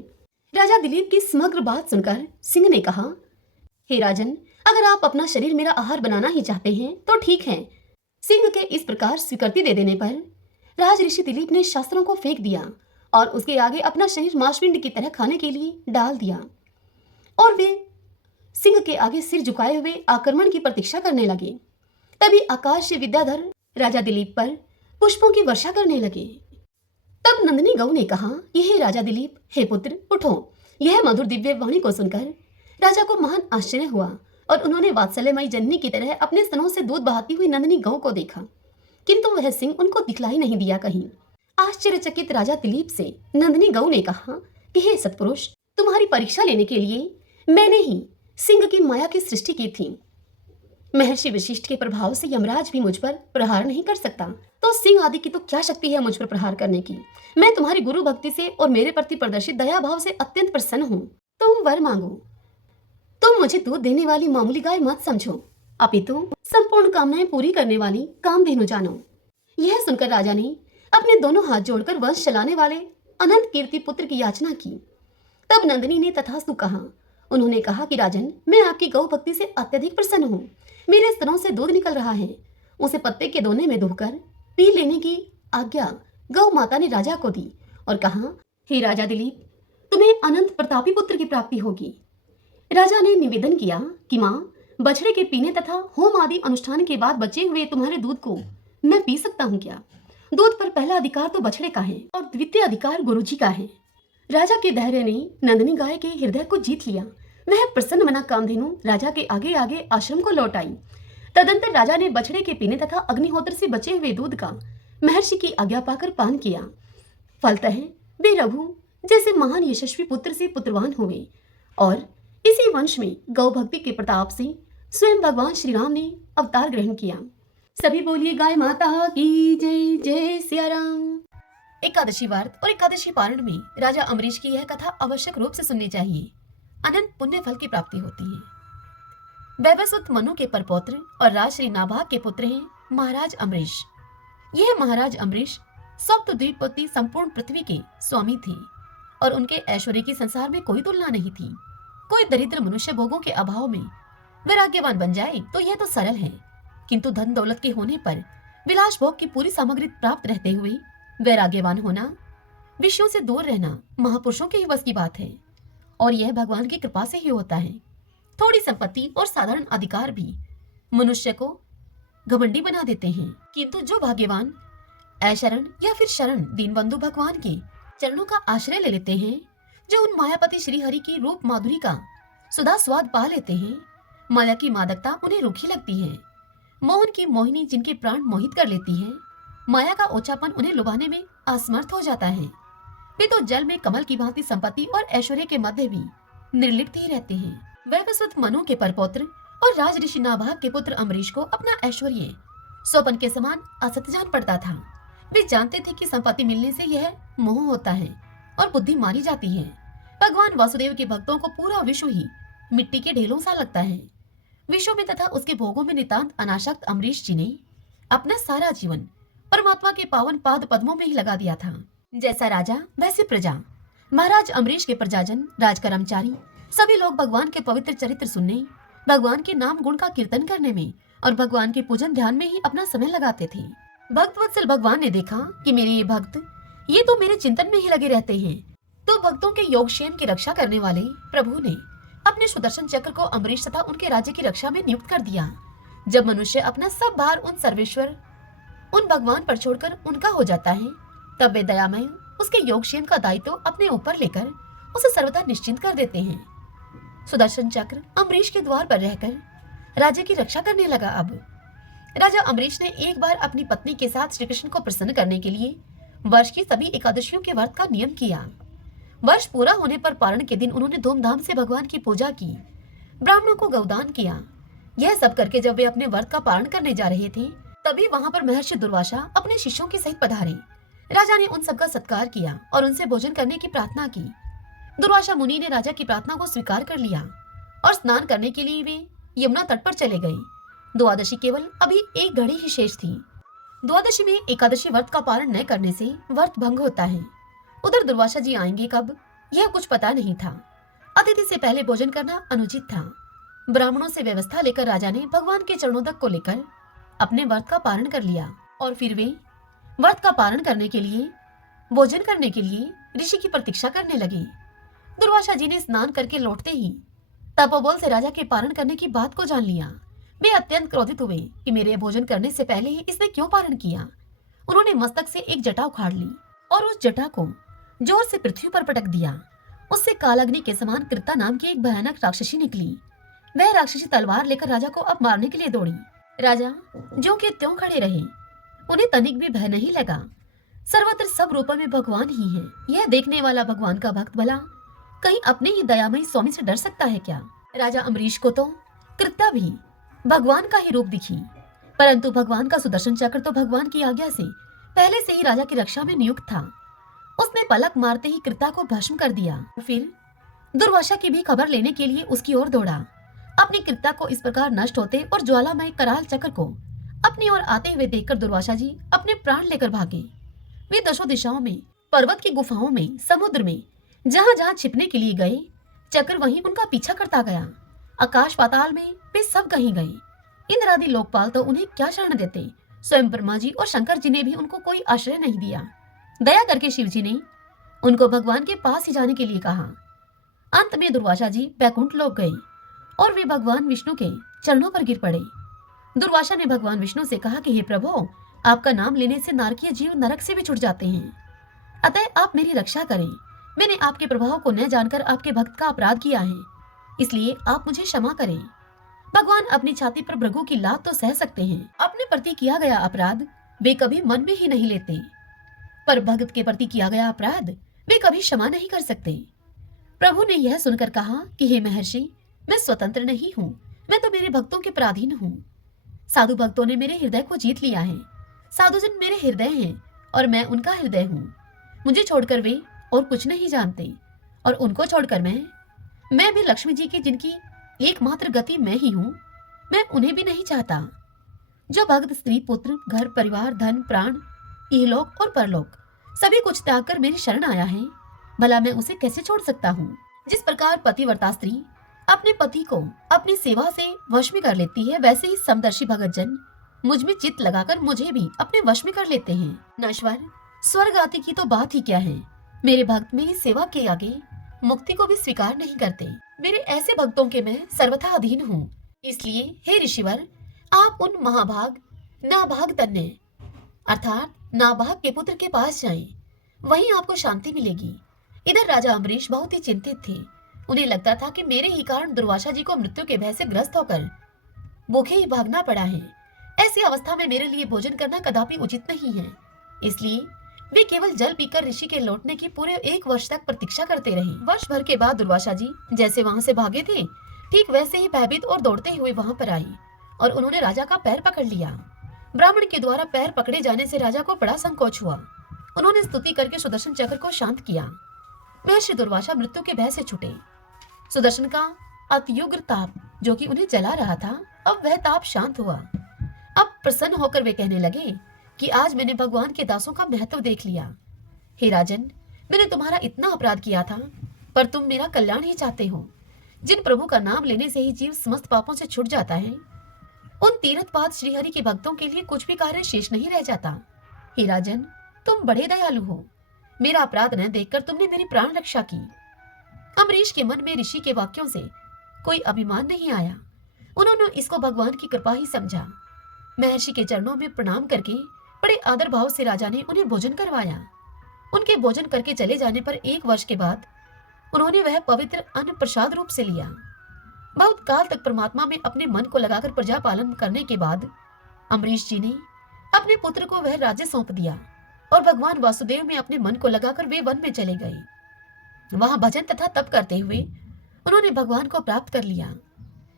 राजा दिलीप की समग्र बात सुनकर सिंह ने कहा, हे राजन, अगर आप अपना शरीर मेरा आहार बनाना ही चाहते हैं तो ठीक है। सिंह के इस प्रकार स्वीकृति दे देने पर राज ऋषि दिलीप ने शास्त्रों को फेंक दिया और उसके आगे अपना शरीर मांसपिंड की तरह खाने के लिए डाल दिया और वे सिंह के आगे सिर झुकाए हुए आक्रमण की प्रतीक्षा करने लगे। तभी आकाश से विद्याधर राजा दिलीप पर पुष्पों की वर्षा करने लगे। तब नंदिनी गौ ने कहा कि हे राजा दिलीप, हे पुत्र, उठो। यह मधुर दिव्य वाणी को सुनकर राजा को महान आश्चर्य हुआ और उन्होंने वात्सल्यमयी जननी की तरह अपने स्तनों से दूध बहाती हुई नंदिनी गौ को देखा, किंतु वह सिंह उनको दिखलाई नहीं दिया कहीं। आश्चर्यचकित राजा दिलीप से नंदिनी गौ ने कहा कि हे सत्पुरुष, तुम्हारी परीक्षा लेने के लिए मैंने ही सिंह की माया की सृष्टि की थी। महर्षि वशिष्ठ के प्रभाव से यमराज भी मुझ पर प्रहार नहीं कर सकता, तो सिंह आदि की तो क्या शक्ति है मुझ पर प्रहार करने की। मैं तुम्हारी गुरु भक्ति से और मेरे प्रति प्रदर्शित दया भाव से अत्यंत प्रसन्न हूँ। तुम वर मांगो। तुम मुझे दूध देने वाली मामूली गाय मत समझो, अपितु संपूर्ण कामनाएं पूरी करने वाली कामधेनु जानो। यह सुनकर राजा ने अपने दोनों हाथ जोड़कर वंश चलाने वाले अनंत कीर्ति पुत्र की याचना की। तब नंदिनी ने तथास्तु कहा। उन्होंने कहा कि राजन, मैं आपकी गौ भक्ति से अत्यधिक प्रसन्न हूँ। मेरे स्तनों से दूध निकल रहा है, उसे पत्ते के दोने में धोकर पी लेने की आज्ञा गौ माता ने राजा को दी और कहा, हे राजा दिलीप, तुम्हें अनंत प्रतापी पुत्र की प्राप्ति होगी। राजा ने निवेदन किया कि माँ, बछड़े के पीने तथा होम आदि अनुष्ठान के बाद बचे हुए तुम्हारे दूध को मैं पी सकता हूँ क्या? दूध पर पहला अधिकार तो बछड़े का है और द्वितीय अधिकार गुरुजी का है। राजा के धैर्य ने नंदिनी गाय के हृदय को जीत लिया। वह प्रसन्न मना कामधेनु राजा के आगे आगे आश्रम को लौट आई। तदंतर राजा ने बछड़े के पीने तथा अग्निहोत्र से बचे हुए दूध का महर्षि की आज्ञा पाकर पान किया। फलतः वे रघु जैसे महान यशस्वी पुत्र से पुत्रवान हुए और इसी वंश में गौ भक्ति के प्रताप से स्वयं भगवान श्री राम ने अवतार ग्रहण किया। सभी बोलिए गाय माता की जय। जय सिया राम। एकादशी व्रत और एकादशी पारण में राजा अम्बरीश की यह कथा आवश्यक रूप से सुननी चाहिए। अनंत पुण्य फल की प्राप्ति होती है। वैवस्वत मनु के परपौत्र और राजश्री नाभाग के पुत्र हैं महाराज अम्बरीश। यह महाराज अम्बरीश सप्तद्वीपवती संपूर्ण पृथ्वी के स्वामी थे और उनके ऐश्वर्य की संसार में कोई तुलना नहीं थी। कोई दरिद्र मनुष्य भोगों के अभाव में वैराग्यवान बन जाए तो यह तो सरल है, किंतु धन दौलत के होने पर विलास भोग की पूरी सामग्री प्राप्त रहते हुए वैराग्यवान होना, विषयों से दूर रहना महापुरुषों के ही बस की बात है और यह भगवान की कृपा से ही होता है। थोड़ी संपत्ति और साधारण अधिकार भी मनुष्य को घमंडी बना देते हैं, किंतु जो भाग्यवान ऐशरण या फिर शरण दीनबंधु भगवान के चरणों का आश्रय ले लेते हैं, जो उन मायापति श्री हरि की रूप माधुरी का सुधा स्वाद पा लेते हैं, माया की मादकता उन्हें रूखी लगती है, मोहन की मोहिनी जिनके प्राण मोहित कर लेती है, माया का ओछापन उन्हें लुभाने में असमर्थ हो जाता है, वे तो जल में कमल की भांति संपत्ति और ऐश्वर्य के मध्य भी निर्लिप्त ही रहते हैं। वैवस्वत मनु के परपौत्र और राज ऋषि नाभाग के पुत्र अम्बरीश को अपना ऐश्वर्य सोपन के समान असत जान पड़ता था। वे जानते थे कि संपत्ति मिलने से यह मोह होता है और बुद्धि मारी जाती है। भगवान वासुदेव के भक्तों को पूरा विश्व ही मिट्टी के ढेलों सा लगता है। विश्व में तथा उसके भोगों में नितांत अनासक्त अम्बरीश जी ने अपना सारा जीवन परमात्मा के पावन पाद पद्मों में ही लगा दिया था। जैसा राजा वैसे प्रजा। महाराज अम्बरीश के प्रजाजन, राज कर्मचारी सभी लोग भगवान के पवित्र चरित्र सुनने, भगवान के नाम गुण का कीर्तन करने में और भगवान के पूजन ध्यान में ही अपना समय लगाते थे। भक्त वत्सल भगवान ने देखा कि मेरे ये भक्त ये तो मेरे चिंतन में ही लगे रहते हैं, तो भक्तों के योगक्षेम की रक्षा करने वाले प्रभु ने अपने सुदर्शन चक्र को अम्बरीश तथा उनके राज्य की रक्षा में नियुक्त कर दिया। जब मनुष्य अपना सब भार उन सर्वेश्वर उन भगवान पर छोड़कर उनका हो जाता है, तब वे दयामय उसके योगक्षेम का दायित्व अपने ऊपर लेकर उसे सर्वथा निश्चिंत कर देते हैं। सुदर्शन चक्र अम्बरीश के द्वार पर रहकर राज्य की रक्षा करने लगा। अब राजा अम्बरीश ने एक बार अपनी पत्नी के साथ श्री कृष्ण को प्रसन्न करने के लिए वर्ष की सभी एकादशियों के व्रत का नियम किया। वर्ष पूरा होने पर पारण के दिन उन्होंने धूमधाम से भगवान की पूजा की, ब्राह्मणों को गौदान किया। यह सब करके जब वे अपने व्रत का पारण करने जा रहे थे, तभी वहां पर महर्षि दुर्वासा अपने शिष्यों के सहित पधारे। राजा ने उन सबका सत्कार किया और उनसे भोजन करने की प्रार्थना की। दुर्वासा मुनि ने राजा की प्रार्थना को स्वीकार कर लिया और स्नान करने के लिए वे यमुना तट पर चले गए। द्वादशी केवल अभी एक घड़ी ही शेष थी। द्वादशी में एकादशी व्रत का पारण न करने से व्रत भंग होता है। उधर दुर्वासा जी आएंगे कब, यह कुछ पता नहीं था। अतिथि से पहले भोजन करना अनुचित था। ब्राह्मणों से व्यवस्था लेकर राजा ने भगवान के चरणोदक को लेकर अपने व्रत का पारण कर लिया और फिर वे व्रत का पारण करने के लिए भोजन करने के लिए ऋषि की प्रतीक्षा करने लगे। दुर्वासा जी ने स्नान करके लौटते ही तपोबल से राजा के पारण करने की बात को जान लिया। वे अत्यंत क्रोधित हुए कि मेरे भोजन करने से पहले ही इसने क्यों पारण किया। उन्होंने मस्तक से एक जटा उखाड़ ली और उस जटा को जोर से पृथ्वी पर पटक दिया। उससे कालाग्नि के समान कृता नाम की एक भयानक राक्षसी निकली। वह राक्षसी तलवार लेकर राजा को अब मारने के लिए दौड़ी। राजा ज्यों के त्यों खड़े रहे, उन्हें तनिक भी भय नहीं लगा। सर्वत्र सब रूपों में भगवान ही है। यह देखने वाला भगवान का भक्त भला कहीं अपने ही दयामयी स्वामी से डर सकता है क्या। राजा अम्बरीश को तो कृत्या भी भगवान का ही रूप दिखी, परंतु भगवान का सुदर्शन चक्र तो भगवान की आज्ञा से पहले से ही राजा की रक्षा में नियुक्त था। उसने पलक मारते ही कृत्या को भस्म कर दिया। फिर दुर्वासा की भी खबर लेने के लिए उसकी ओर दौड़ा। अपनी कृत्या को इस प्रकार नष्ट होते और ज्वालामय कराल चक्र को अपनी ओर आते हुए देखकर दुर्वासा जी अपने प्राण लेकर भागे। वे दशों दिशाओं में, पर्वत की गुफाओं में, समुद्र में, जहां जहां छिपने के लिए गए, चक्र वहीं उनका पीछा करता गया। आकाश पाताल में वे सब कहीं गए। इंद्र आदि लोकपाल तो उन्हें क्या शरण देते। स्वयं ब्रह्मा जी और शंकर जी ने भी उनको कोई आश्रय नहीं दिया। दया करके शिव जी ने उनको भगवान के पास ही जाने के लिए कहा। अंत में दुर्वासा जी बैकुंठ लोक गए और वे भगवान विष्णु के चरणों पर गिर पड़े। दुर्वासा ने भगवान विष्णु से कहा कि हे प्रभु, आपका नाम लेने से नारकीय जीव नरक से भी छुट जाते हैं, अतः आप मेरी रक्षा करें। मैंने आपके प्रभाव को न जानकर आपके भक्त का अपराध किया है, इसलिए आप मुझे क्षमा करें। भगवान अपनी छाती पर भृगु की लात तो सह सकते हैं, अपने प्रति किया गया अपराध वे कभी मन में ही नहीं लेते, पर भक्त के प्रति किया गया अपराध वे कभी क्षमा नहीं कर सकते। प्रभु ने यह सुनकर कहा कि हे महर्षि, मैं स्वतंत्र नहीं हूँ, मैं तो मेरे भक्तों के पराधीन हूँ। साधु भक्तों ने मेरे हृदय को जीत लिया है। साधुजन मेरे हृदय हैं और मैं उनका हृदय हूँ। मुझे छोड़कर वे और कुछ नहीं जानते, और उनको छोड़कर मैं भी लक्ष्मी जी की जिनकी एकमात्र गति मैं ही हूँ, मैं उन्हें भी नहीं चाहता। जो भक्त स्त्री पुत्र घर परिवार धन प्राण इहलोक और परलोक सभी कुछ त्याग कर मेरी शरण आया है, भला मैं उसे कैसे छोड़ सकता हूँ। जिस प्रकार पतिव्रता स्त्री अपने पति को अपनी सेवा से वश में कर लेती है, वैसे ही समदर्शी भगत जन मुझ में चित्त लगाकर मुझे भी अपने वश में कर लेते हैं। नश्वर स्वर्ग आदि की तो बात ही क्या है, मेरे भक्त मेरी सेवा के आगे मुक्ति को भी स्वीकार नहीं करते। मेरे ऐसे भक्तों के मैं सर्वथा अधीन हूँ। इसलिए हे ऋषिवर, आप उन महाभाग नाभाग तन्य अर्थात नाभाग के पुत्र के पास जाएं, वहीं आपको शांति मिलेगी। इधर राजा अम्बरीश बहुत ही चिंतित थे। उन्हें लगता था कि मेरे ही कारण दुर्वासा जी को मृत्यु के भय से ग्रस्त होकर भूखे ही भागना पड़ा है। ऐसी अवस्था में मेरे लिए भोजन करना कदापि उचित नहीं है। इसलिए वे केवल जल पीकर ऋषि के लौटने की पूरे 1 वर्ष तक प्रतीक्षा करते रहे। वर्ष भर के बाद दुर्वासा जी जैसे वहां से भागे थे, ठीक वैसे ही भयभीत और दौड़ते हुए वहां पर आई और उन्होंने राजा का पैर पकड़ लिया। ब्राह्मण के द्वारा पैर पकड़े जाने से राजा को बड़ा संकोच हुआ। उन्होंने स्तुति करके सुदर्शन चक्र को शांत किया। महर्षि दुर्वासा मृत्यु के भय से छुटे। सुदर्शन का अत्युग्र ताप जो कि उन्हें जला रहा था, अब वह ताप शांत हुआ। अब प्रसन्न होकर वे कहने लगे कि आज मैंने भगवान के दासों का महत्व देख लिया। हे राजन, मैंने तुम्हारा इतना अपराध किया था, पर तुम मेरा कल्याण ही चाहते हो। जिन प्रभु का नाम लेने से ही जीव समस्त पापों से छूट जाता है, उन तीर्थपाद श्रीहरि के भक्तों के लिए कुछ भी कार्य शेष नहीं रह जाता। हे राजन, तुम बड़े दयालु हो। मेरा अपराध न देखकर तुमने मेरी प्राण रक्षा की। अम्बरीश के मन में ऋषि के वाक्यों से कोई अभिमान नहीं आया। उन्होंने इसको भगवान की कृपा ही समझा। महर्षि के चरणों में प्रणाम करके बड़े आदर भाव से राजा ने उन्हें भोजन करवाया। उनके भोजन करके चले जाने पर 1 वर्ष के बाद उन्होंने वह पवित्र अन्न प्रसाद रूप से लिया। बहुत काल तक परमात्मा में अपने मन को लगाकर प्रजा पालन करने के बाद अम्बरीश जी ने अपने पुत्र को वह राज्य सौंप दिया और भगवान वासुदेव में अपने मन को लगाकर वे वन में चले गए। वहां भजन तथा तप करते हुए उन्होंने भगवान को प्राप्त कर लिया।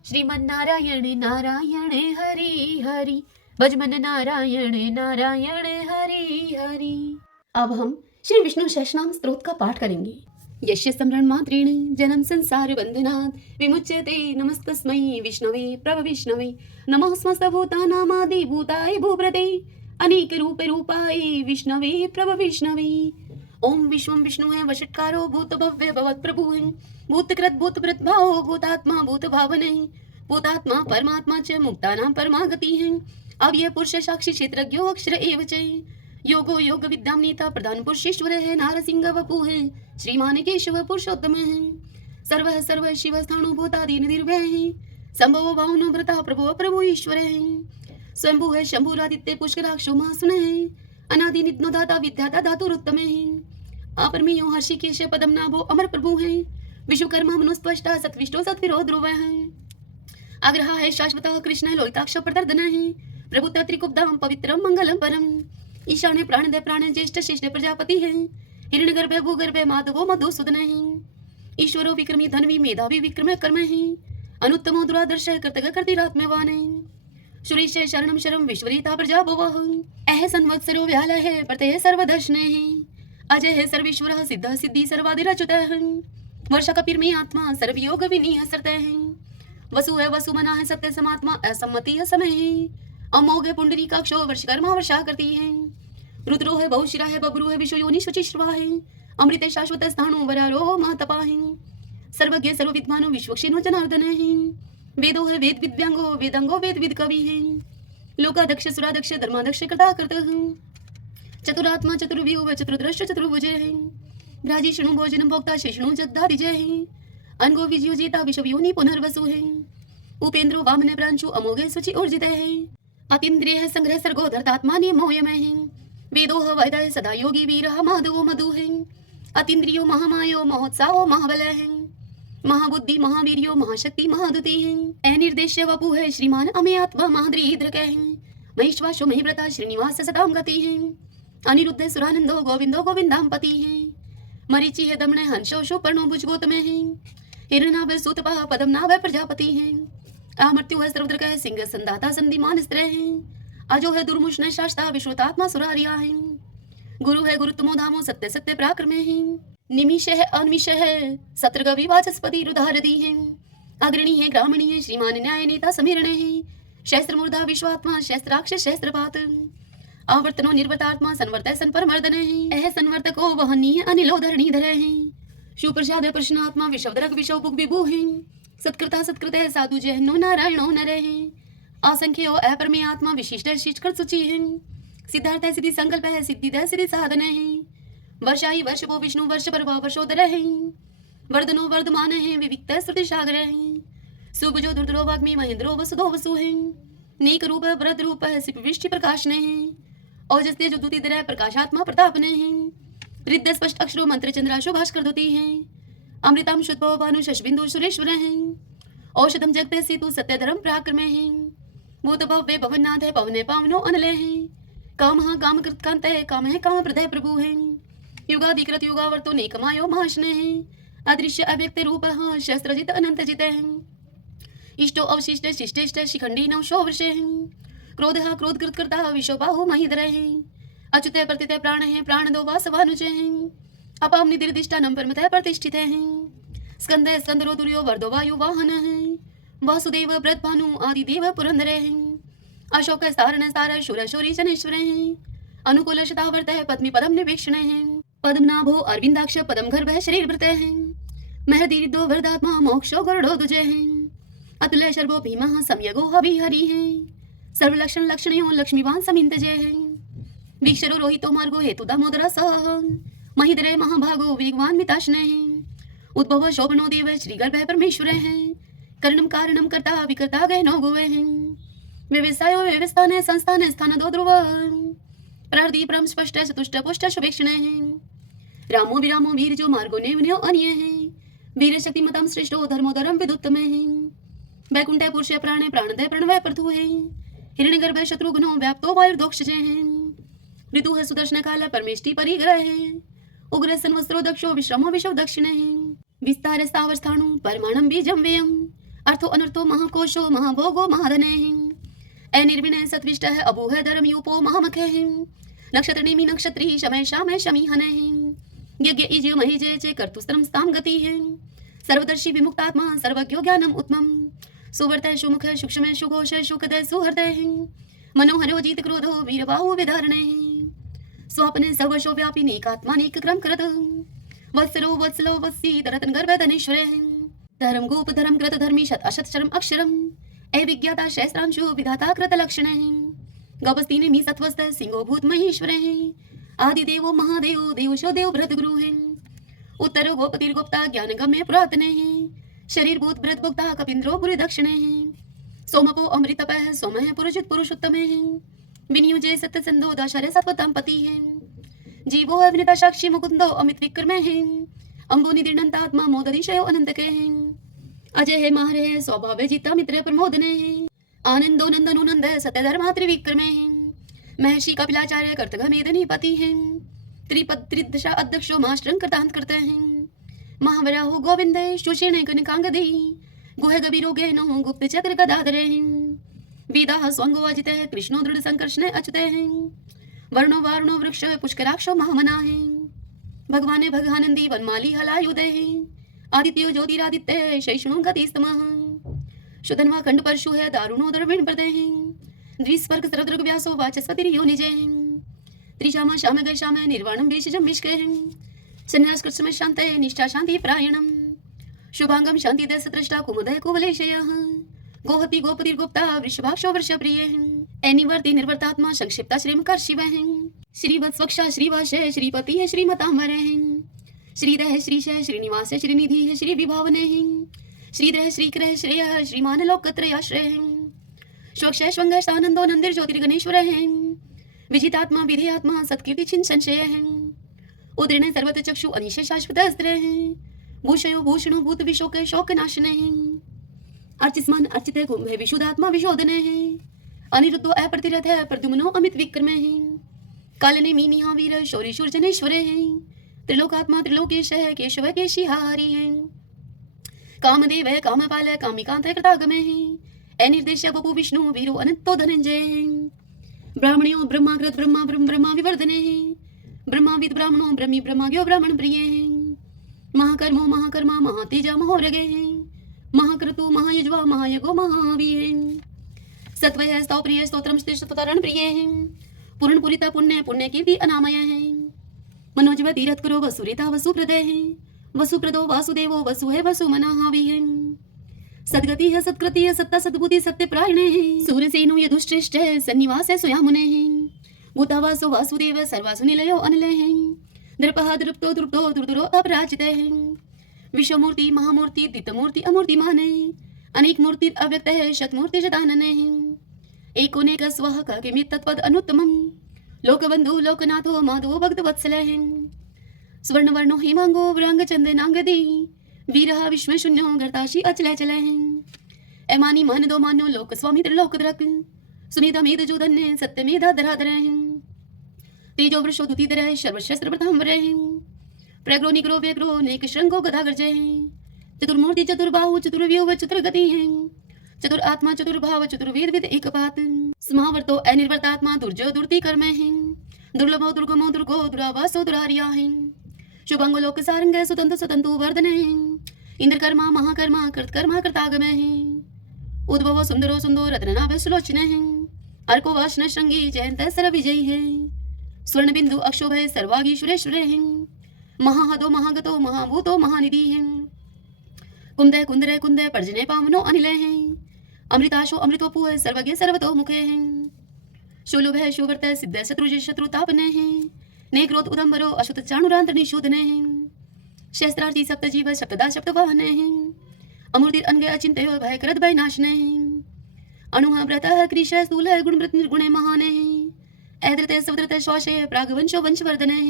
श्रीमन नारायण नारायण हरि हरि, भजमन नारायण नारायण हरि हरि। अब हम श्री विष्णु सहस्रनाम स्तोत्र का पाठ करेंगे। यस्य स्मरण मात्रेण जन्म संसार बंधनात् विमुच्यते, नमस्तस्मै विष्णवे प्रभ विष्णवे, नमः समस्त भूतानामादि भूताय भूभृते, अनेक रूप रूपाय विष्णवे प्रभ विष्णवे। ओम विश्वं विष्णुः वषट्कारो भूत भव्य भवत् प्रभुः, भूतकृत भूतभृत भावो भूतात्मा भूत भावनः, भूतात्मा परमात्मा च मुक्तानां परमागतिः, अव्यय पुरुष साक्षी क्षेत्रज्ञो अक्षर एव च, योगो योग विद्याम नेता प्रधान पुरुषेश्वर है, नारसिंह वपु है, श्रीमान केशव पुरुषोत्तम है, सर्व सर्व शिव स्थाणु भूतादि निर्भय है, संभव भावनो व्रता प्रभु प्रभु ईश्वर है, स्वयंभू है शंभुरादित्य पुष्कराक्षो महासुन है, अनादि नित्नो दाता विद्याता धातुरुत्तम है, अपरमेयो हर्षिकेश पदम नाभो अमर प्रभु है, विश्वकर्मा मनुस्त्वष्टा सत्विष्टो सत्विरो ध्रुव है, अग्रहा है शाश्वत कृष्ण लोहिताक्ष प्रदर्दन है, प्रभुता त्रिकुब्धाम पवित्रम मंगलम परम, ईशान्य प्राणदय प्राण ज्येष्ठ श्रेष्ठ प्रजापति है, हिरण्यगर्भ भूगर्भ माधवो मधुसूदन है, ईश्वरो विक्रमी धनवी मेधावी विक्रम कर्म है, अनुत्तमो दुरादर्श कर्तक कर्तिरात्मवान है, सुरेश शरणम शरम विश्वरीता प्रजा भवः, अह संवत्सरो व्याल है प्रत्यय सर्वदर्शन है, अजय है सर्वेश्वर सिद्ध सिद्धि सर्वादिरच्युत है, वर्षा कपिर में आत्मा सर्वयोग विनीय सरत है, वसु है वसुमना है सत्य समात्मा असम्मति समय है, अमोघ है पुंडरीकाक्षो वर्षकर्मा वर्षा करती है, रुद्रो है बहुशिरा है बबरू है विश्व योनि शुचिश्रवा है, अमृत शाश्वत स्थाणु वरारो महातपा है, सर्वज्ञ सर्वविद्वानो विश्वक्षिणो जनार्दन है, वेदो है वेद विद्यांगो वेदांगो वेद विद कवि है, लोकाध्यक्ष सुराध्यक्ष धर्माध्यक्ष कृता कृत है, चतुरात्मा चतुर्व्यूह चतुर्दृश्य चतुर्भुज है, भ्राजी शृणु भोजन भोक्ता शेषणु जगदादिजय है, अनगो विजयोजिता विश्व योनि पुनर्वसु है, उपेंद्रो वामन प्रांशु अमोघे सुचि ऊर्जित है, अतीन्द्रिय है संग्रह सर्गो धर्तात्मा नियमोयम है, वेदो वैद है सदा योगी वीर माधवो मधु है, अतीन्द्रियो महामायो महोत्साहो महाबल है, महाबुद्धि महावीर्यो महाशक्ति महादुति है, अनिर्देश्य वपु है श्रीमान अमेयात्मा महाद्रीद्रक है, महेश्वासो महिव्रता श्रीनिवास सदाम गति है, अनिरुद्ध सुरानंदो गोविंदो गोविंदाम पति है, मरीचि है दमन हंसो शोपर्णो भुजगोतम है, हिरणाभ सूतपा पदम नाभ प्रजापति है, अमृत्यु है सर्वद्रक है सिंह संदाता संधिमान स्त्र है, अजो है दुर्मुष्ण शास्ता विश्वतात्मा सुरारिया है, गुरु है गुरुत्तमो धामो सत्य सत्य पराक्रम है, निमिष है अनिमिष है सत्रगवि वाचस्पति रुधारदी है, अग्रणी है ग्रामणी है श्रीमान न्याय नेता समीरण है, शस्त्र मूर्धा विश्वात्मा शस्त्राक्ष शस्त्रपात, आवर्तनो निर्वर्तात्मा संवर्त संपरमर्दन है, अह संवर्तको वहनीय अनिलो धरणीधर है, सुप्रसाद प्रश्नात्मा विश्वदरक विश्व बुक विभु है, सत्कृता सत्कृत है साधु जहनो नारायणो नर है, असंख्यो अपरमे आत्मा विशिष्ट शिष्ट सुचि है, सिद्धार्थ है सिद्धि संकल्प है सिद्धि दय सिद्धि साधन है, वर्षाई वर्ष वो विष्णु वर्ष पर वर्षोदर है, वर्धनो वर्धमान है विविक्त श्रुति सागर है, सुभुजो दुर्धरो वाग्मी महेंद्रो वसुधो वसु है, नेक रूप व्रत रूप है सिप विष्टि प्रकाश ने है, औजस्ते जो दूती दर प्रकाशात्मा प्रताप ने है, रिद्ध स्पष्ट अक्षरो मंत्र चंद्राशो भास्कर दुति है, अमृतम शुद्ध भानु शशबिंदु सुरेश्वर है, औषधम जगत सेतु सत्य धर्म पराक्रम है, भूत भव्य भवनाथ है पवने पावनो अनलय है, काम काम कृत कांत है काम है काम प्रदय प्रभु है, युगाधिकृत युगावर्तो नेकमायो महाशने है, अदृश्य अव्यक्त रूप शस्त्रजित अनंत जित है, इष्टो अवशिष्ट शिष्टेष्ट शिखंडी नवशो वर्ष है, क्रोध क्रोध कृत करता विश्वबाहु महिधर है, अच्युत प्रतित प्राण है प्राण दो वासवानुज है, अपाम निदिर्दिष्टानम परमत प्रतिष्ठित है, स्कंद स्कंदरो दुर्यो वर्धो वायु वाहन है, वासुदेव व्रत भानु आदि देव पुरंदर है, अशोक सारण सार शूर शौरी शनेश्वर है, अनुकूल शतावर्त है पद्मी पदम निवेक्षण है, पद्मनाभो अरविंदाक्ष पदम गर्भ है शरीर भृत है, महदीर्दो वरदात्मा मोक्षो गरुड़ो दुजय है, अतुल्य शर्वो भीमः सम्यगो हरि है। सर्वलक्षण लक्षणयो लक्ष्मीवान समिंतजय है। वीक्षरो रोहितो मार्गो हेतु दामोदर सह। महिधरे महाभागो वेगवान मिताशने है। उद्भव शोभनो देव श्रीगर्भ परमेश्वर है। करणम कारणम कर्ता विकर्ता गहनो गोवे है। व्यवसायो व्यवस्थाने संस्थाने स्थान दो ध्रुव। प्रार्दीप्रम स्पष्ट चतुष्ट पुष्ट शुभेक्षण है। रामो विरामो वीरजो मार्गो नेवन्यो अन्य है। वीर शक्तिमतम श्रेष्ठो धर्मोधरम विदुत्तम है। वैकुंठ पुरुष प्राणे प्राणदय प्रणवय प्रथु है। हिरण्यगर्भ शत्रुघ्नो व्याप्तो वायुर्दोक्षजे है। ऋतु है सुदर्शन काल परमेष्टि परिग्रह है। उग्र संवत्सरो दक्षो विश्रमो विश्व दक्षिण है। विस्तार स्थावर स्थाणु परमाणम बीजम व्ययम। अर्थो अनर्थो महाकोशो महाभोगो महाधने है। निर्विणय सत्विष्ट है अभू है धर्म यूपो महामख है। नक्षत्र नेमि नक्षत्री शमय शामय शमी हन है। यज्ञ इज महि जय चे कर्तुस्त्रम स्थाम गति है। सर्वदर्शी विमुक्तात्मा सर्वज्ञो ज्ञानम उत्तमम। सुवर्त सुमुख सूक्ष्म सुघोष सुखदय सुहृदय है। मनोहरो जीत क्रोधो वीरबाहु विधारण है। स्वप्ने सर्वशो व्यापी नेकात्मानेक क्रम कृत। वत्सलो वत्सलो वत्सी तरतन गर्भ धनेश्वर है। धर्म गोप धर्म कृत धर्मी शत अशत शरम अक्षरम। विज्ञाता शस्त्रांशु विधाता कृत लक्षण है। गपस्ती ने मी सत्वस्त सिंहो भूत महेश्वर है। आदिदेवो महादेव देवशो देव भ्रत गुरु है। उत्तरो गोपतिर गुप्ता ज्ञान गम्य पुरातन है। शरीर भूत भ्रत भुक्ता कपिंद्रो पुरी दक्षिण है। सोमको अमृतप है सोम है पुरुषित पुरुषोत्तम है। विनियुजे सत्य संधो दशरथ सत्वतम पति है। जीवो अभिनेता साक्षी मुकुंदो अमित विक्रम है। अंबो निदिर्णंतात्मा मोदधिशयो अनंत के है। अजय है माहर है स्वभाव जीता मित्र प्रमोदने है। आनंदो नंदनो नंद सत्य धर्मा त्रिविक्रम है। महर्षि कपिलाचार्य कर्तघ मेदनी पति है। त्रिपद त्रिदशा अध्यक्षो माष्ट्रं कृतांत करते हैं। महावराहो गोविंद सुषेण कनकांगदी। गुह गभीरो गहनो गुप्त चक्र गदाधरे हैं। वेदा स्वंगो अजित है कृष्णो दृढ़ संकर्षण अच्युत हैं। वर्णो वारुणो वृक्ष पुष्कराक्षो महामना है। भगवान भगानंदी वनमाली हलायुदय है। आदित्यो ज्योतिरादित्य शैषणो गतिस्तमः। शुधन्वा खंड परशु है दारुणो दर्विण प्रदय है। द्विस्वर्ग सरदृग व्यासो वाचस्पति योनिजय है। त्रिशामा श्याम गय श्याम निर्वाणम वेशजम विष्क है। संन्यास कृष्ण शांत निष्ठा शांति प्रायणम। शुभांगम शांति दस दृष्टा कुमुदय कुवलेशयः। गोहति गोपति गुप्ता वृषभाक्षो वृष प्रिय है। निवर्ति निर्वर्तात्मा संक्षिप्ता श्रीमकर शिव है। श्रीवत्स्वक्षा श्रीवास श्रीपति है श्रीमतांबर है। श्रीदह श्रीश श्रीनिवास श्रीनिधि है श्री विभावने है। श्रीदह श्रीकर श्रेय श्रीमान लोकत्रयाश्रय है। स्वक्ष स्वंग आनंदो नंदिर ज्योतिर्गणेश्वर है। विजितात्मा विधेयात्मा सत्कीर्ति छिन संशय है। उदृण सर्वत चक्षु अनिश शाश्वत अस्त्र है। भूषयो भूषणो भूत विशोक शोक नाशन है। अर्चिस्मान अर्चित कुंभ है विशुद्धात्मा विशोधन है। अनिरुद्धो अप्रतिरथ है प्रद्युम्नो अमित विक्रम है। कालने मीनिहा वीर शौरी शूर्जनेश्वर है। त्रिलोकात्मा त्रिलोकेश है केशव केशिहारी है। कामदेव है कामपाल कामिकांत कृतागम है। निर्देश बपु विष्णु वीरो अनंतो धनंजय है। ब्राह्मणियों ब्रह्माग्रत ब्रह्मा ब्रह्मा विवर्धने है। ब्रह्माविद ब्राह्मणों ब्रह्मी ब्रह्माज्ञो ब्राह्मण प्रिय है। महाकर्मो महाकर्मा महातेजा महोरगे है। महाक्रतु महायज्वा महायगो महावीर है। सत्वय स्तोप्रिय स्तोत्रम स्तोतरण प्रिय है। पूर्ण पुरिता पुण्य पुण्य कीर्ति अनामय है। मनोजव तीरथ करो वसुरेता वसुप्रदय है। वसुप्रदो वासुदेवो वसु है वसु मनाहावी है। सदगति है सत्कृति है सत्ता सद्बुद्धि सत्य प्रायण है। सूरसेनो यदुश्रेष्ठ है सन्निवास है स्वयामुने है। भूतावासो वासुदेव सर्वासु निलयो अनिलय है। दृपः दृप्तो दृप्तो दुर्दुरो अपराजित है। विश्वमूर्ति महामूर्ति द्वितमूर्ति अमूर्तिमान है। अनेक मूर्ति अव्यक्त है शतमूर्ति शतानन है। एकोनेक स्वः किमित तत्पद अनुत्तमम। लोकबंधु लोकनाथो माधवो भक्त वत्सल है। स्वर्ण वर्णो हेमांगो व्रांग चंदनांगदी। वीरहा विश्व शून्यो गर्ताशी अचल चल है। ऐमानी मान दो मानो लोक स्वामी त्रिलोक द्रक। सुनीता मेद जो धन्य सत्य मेधा धराधर है। तेजो वृषो दुतिधर है सर्वशस्त्र प्रथांबर है। प्रग्रो निग्रो व्यग्रो नेक श्रृंगो गदा गर्जय है। चतुर्मूर्ति चतुर्बाहु चतुर्व्यूह चतुर्गति है। चतुर आत्मा चतुर्भाव चतुर्वेद विद एक पात। समावर्तो अनिर्वर्तात्मा दुर्जय दुर्ति कर्म है। दुर्लभो दुर्गमो दुर्गो दुरावासो दुरारिया है। शुभंगो लोक सारंग सुतंतु सुतंतु वर्धन है। इंद्र कर्मा महाकर्मा कृतकर्मा कृतागम है। उद्भवो सुंदरो सुंदो रत्ननाभ सुलोचन है। अर्को वाशन श्रृंगी जयंत सर विजयी है। स्वर्ण बिंदु अक्षोभ है सर्वागी सुरेश्वर है। महाहदो महागतो महाभूतो महानिधि है। कुंदय कुंदय कुंदय पर्जने पावनो अनिलय है। अमृताशो अमृतोपुः सर्वज्ञ सर्वतोमुखे शूलुभ शुभर्त सिद्ध शत्रुज शत्रुतापने ने क्रोध उदम्बरो अशुत चाणुरांत निशोधने शस्त्रार्थी सप्तजीव सप्तदा सप्तवाहने अमूर्तिर अनगे अचिंत्य भयकरद भयनाशने अणुः व्रतः कृश स्थूलः गुणमृत निर्गुणे महाने ऐद्रते सवद्रते श्वासे प्रागवंशो वंशवर्धने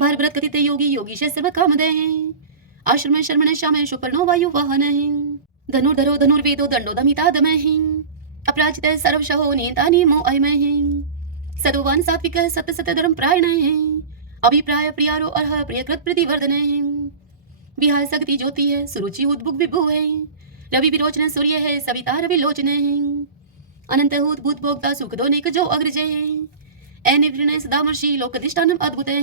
भारव्रत कथित योगी योगीश सर्व कामदे आश्रम शर्मणे श्यामे सुपर्णो वायु वाहन धनुर्धरो धनुर्वेदो दंडो दमिता दमे अपराजित सर्वशहो नीता नियमो अयमे सदोवान सात्विक सत्य सत्य धर्म प्रायण अभिप्राय प्रियारो अर्ह प्रियकृत प्रतिवर्धन विहार सगति ज्योति है सुरुचि उद्भुग विभु है रवि विरोचन सूर्य है सविता रवि लोचन अनंत हूत भूत भोक्ता सुख दोनिक जो अग्रज है निवृण सदामर्षि लोकधिष्ठानम अद्भुत है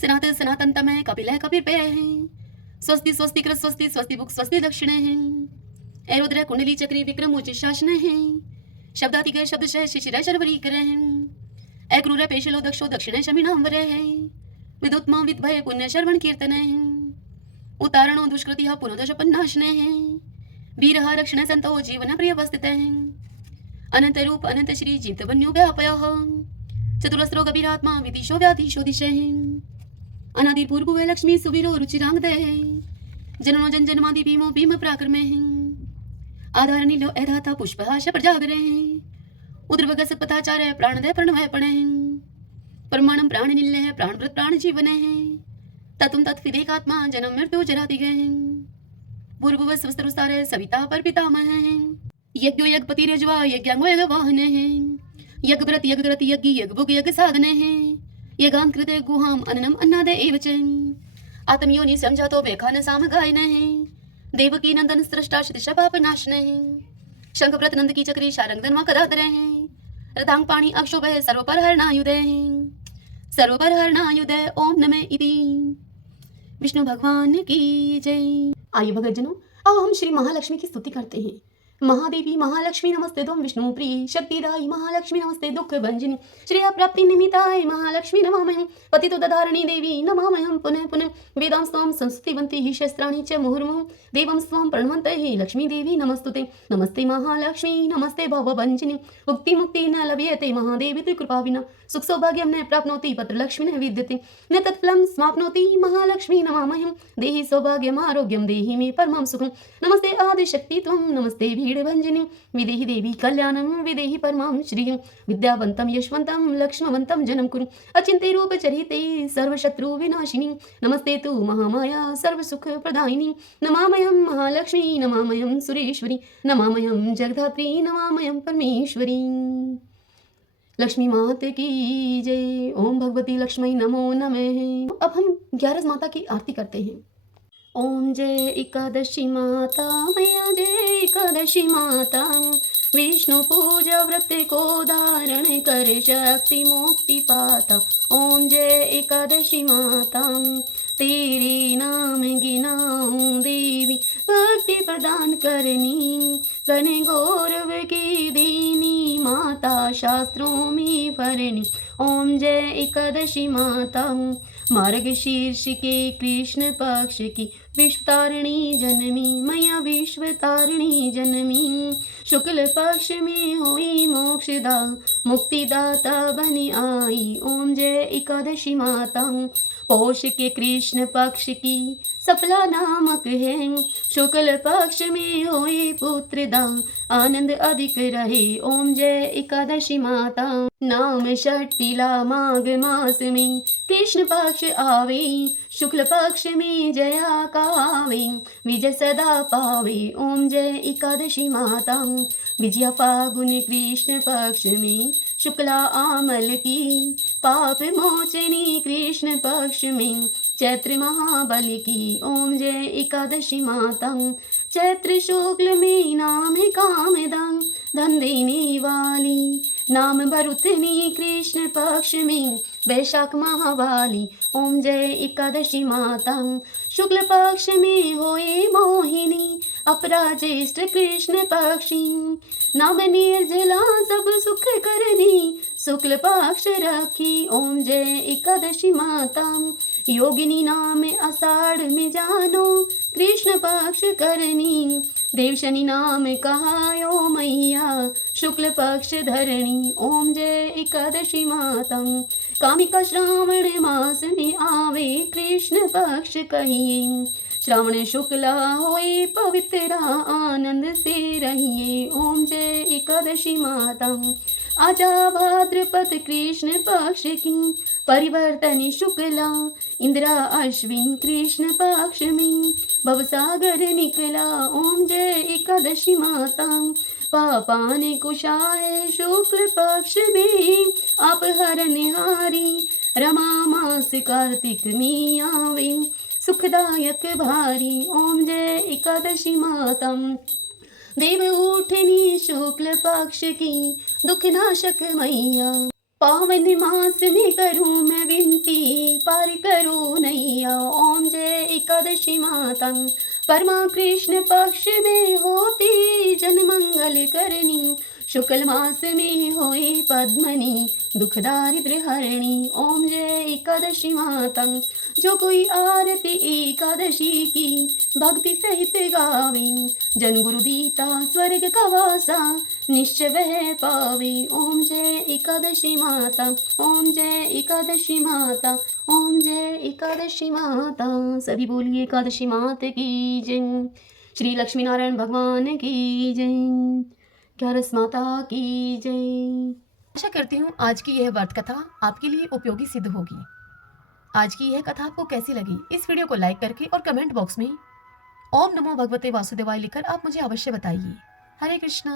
सनातन सनातन तम है कपिल है कपिर पे है स्वस्ति स्वस्ति कृत स्वस्ति स्वस्ति भुक स्वस्ति दक्षिण है रुद्र कुंडली चक्री विक्रम उच्च शासन है शब्दाति के शब्द शह शिशिर शर्वरी करे हैं क्रूर पेशलो दक्षो दक्षिणे शमीनांबर है विदुत्मा विद्भय पुण्य शर्वण कीर्तन है उतारणो दुष्कृति पुनोदश पन्नाशने है वीर रक्षण संतो जीवन प्रिय वस्थित है अनंत रूप अनंत श्री जीत वन्यो व्यापय चतुरस्रो गभीरात्मा विदिशो व्याधीशो दिशे अनादि पूर्व है लक्ष्मी सुवीरो रुचिरांग दे जननो जन जन्मादि भीमो भीम पराक्रमे आधार नीलो ऐधाता पुष्पहाश प्रजागरे उद्रवग सत्पथाचार्य प्राणदय प्रणवय पणे परमाणम प्राण निल्य है प्राणव्रत प्राण जीवन है तत्म तत्विदेकात्मा जन्म मृत्यु जराति गए पूर्व स्वस्तरुस्तार सविता पर पितामह यज्ञो यज्ञपति रजवा यज्ञांगो यज्ञ वाहन है यज्ञ व्रत यज्ञ कृत यज्ञ यज्ञ भुग यज्ञ साधने है यज्ञान कृत गुहाम अन्नम अन्नादे एव च आत्मयोनि समझातो बेखान साम गायन है देवकी नंदन सृष्टा शिदिशा पाप नाशन है शंखव्रत नंद की चक्री शारंग धनवा कदाधर है रतांग पाणी अक्षोभ है सर्वपर हरणायुध है सर्वपर हरणायुध ओम नमः इति विष्णु भगवान की जय। आइए भगतजनों, अब हम श्री महालक्ष्मी की स्तुति करते हैं। महादेवी महालक्ष्मी नमस्ते तुम विष्णु प्रिय शक्तिदायी महालक्ष्मी नमस्ते दुख भंजनी श्रेय प्राप्ति निमित्ताय महालक्ष्मी नमामहं पतितो दधारिणी देवी नमामहं पुनः पुनः वेदां स्वां संस्तुतिवन्ति हि शस्त्राणि च मुहुर्मुहुः देवं स्वां प्रणवन्तः लक्ष्मी देवी नमस्तुते नमस्ते महालक्ष्मी नमस्ते भवभंजनी मुक्ति मुक्ति न लभ्यते महादेवी ते कृपा विना सुख सौभाग्यं न प्राप्नोति पत्रलक्ष्मी न विद्यते न तत्फलं समाप्नोति महालक्ष्मी नमामहं देहि सौभाग्यम् आरोग्यं देहि मे परमं सुखं नमस्ते आदिशक्ति त्वं नमस्ते भंजनी विदेहि देवी कल्याणं विदेहि परमां श्रियं विद्यावन्तं यशवन्तं लक्ष्मवन्तं जनं कुरु अचिन्त्य रूप चरिते सर्वशत्रु विनाशिनी नमस्ते तु महामाया सर्वसुख प्रदायिनी नमामयं महालक्ष्मी नमामयं सुरेश्वरी नमामयं जगधात्री नमामयं परमेश्वरी। लक्ष्मी माता की जय। ओम भगवती लक्ष्मी नमो नमः। अब हम 11 माता की आरती करते हैं। ओम जय एकादशी माता मैया जय एकादशी माता विष्णु पूजा व्रत को धारण कर शक्ति मुक्ति पाता। ओम जय एकादशी माता तेरे नाम गिनाऊं देवी भक्ति प्रदान करनी घन गौरव की देनी माता शास्त्रों में भरनी। ओम जय एकादशी माता मार्ग शीर्ष के कृष्ण पक्ष की विश्व तारिणी जनमी मैया विश्व तारिणी जनमी शुक्ल पक्ष में हुई मोक्षदा मुक्तिदाता बनी आई। ओम जय एकादशी माता पौष के कृष्ण पक्ष की सफला नामक है शुक्ल पक्ष में हुई पुत्रदा आनंद अधिक रहे। ओम जय एकादशी माता नाम षष्ठीला माघ मास में कृष्ण पक्ष आवे शुक्ल पक्ष में जया कावे विजय सदा पावे। ओम जय एकादशी माता विजया फागुन कृष्ण पक्ष में शुक्ला आमल की पाप मोचनी कृष्ण पक्ष में चैत्र महाबली की। ओम जय एकादशी माता चैत्र शुक्ल में नाम कामदं धन देने वाली नाम भरुतनी कृष्ण पक्ष में वैशाख महावाली। ओम जय एकादशी माता शुक्ल पक्ष में होए मोहिनी अपराजेष्ठ कृष्ण पक्षी नाम निर्जला सब सुख करनी शुक्ल पक्ष रखी। ओम जय एकादशी माता योगिनी नाम आषाढ़ में जानो, कृष्ण पक्ष करनी। देवशनि नाम कहायो मैया, शुक्ल पक्ष धरणी। ओम जय एकादशी मातम। कामिका श्रावण मास में आवे, कृष्ण पक्ष कहिए। श्रावण शुक्ला होए पवित्र, आनंद से रहिए। ओम जय एकादशी मातम। आजा भाद्रपद कृष्ण पक्ष की, परिवर्तन शुक्ला। इंदिरा अश्विन कृष्ण पक्ष में, भवसागर निकला। ओम जय एकादशी माता। पापाने कुशाए शुक्ल पक्ष में, आप हरनिहारी। रमा मास कार्तिक में आवे, सुखदायक भारी। ओम जय एकादशी मातम। देव उठनी शुक्ल पक्ष की, दुख नाशक मैया। पावन मास में करूं मैं विनती, पार करो नैया। ओम जय एकादशी माता। परमा कृष्ण पक्ष में होती, जन मंगल करनी। शुक्ल मास में होए पद्मनी, दुख दारिद्र हरणी। ओम जय एकादशी माता। जो कोई आरती एकादशी की, भक्ति सहित गावे। जन गुरु दीता स्वर्ग का वासा, निश्चय वह पावे। ओम जय एकादशी माता। ओम जय एकादशी माता। ओम जय एकादशी माता। सभी बोलिए एकादशी माता की जय। श्री लक्ष्मी नारायण भगवान की जय। ग्यारस माता की जय। आशा करती हूँ आज की यह व्रत कथा आपके लिए उपयोगी सिद्ध होगी। आज की यह कथा आपको कैसी लगी, इस वीडियो को लाइक करके और कमेंट बॉक्स में ओम नमो भगवते वासुदेवाय लिखकर आप मुझे अवश्य बताइए। हरे कृष्णा।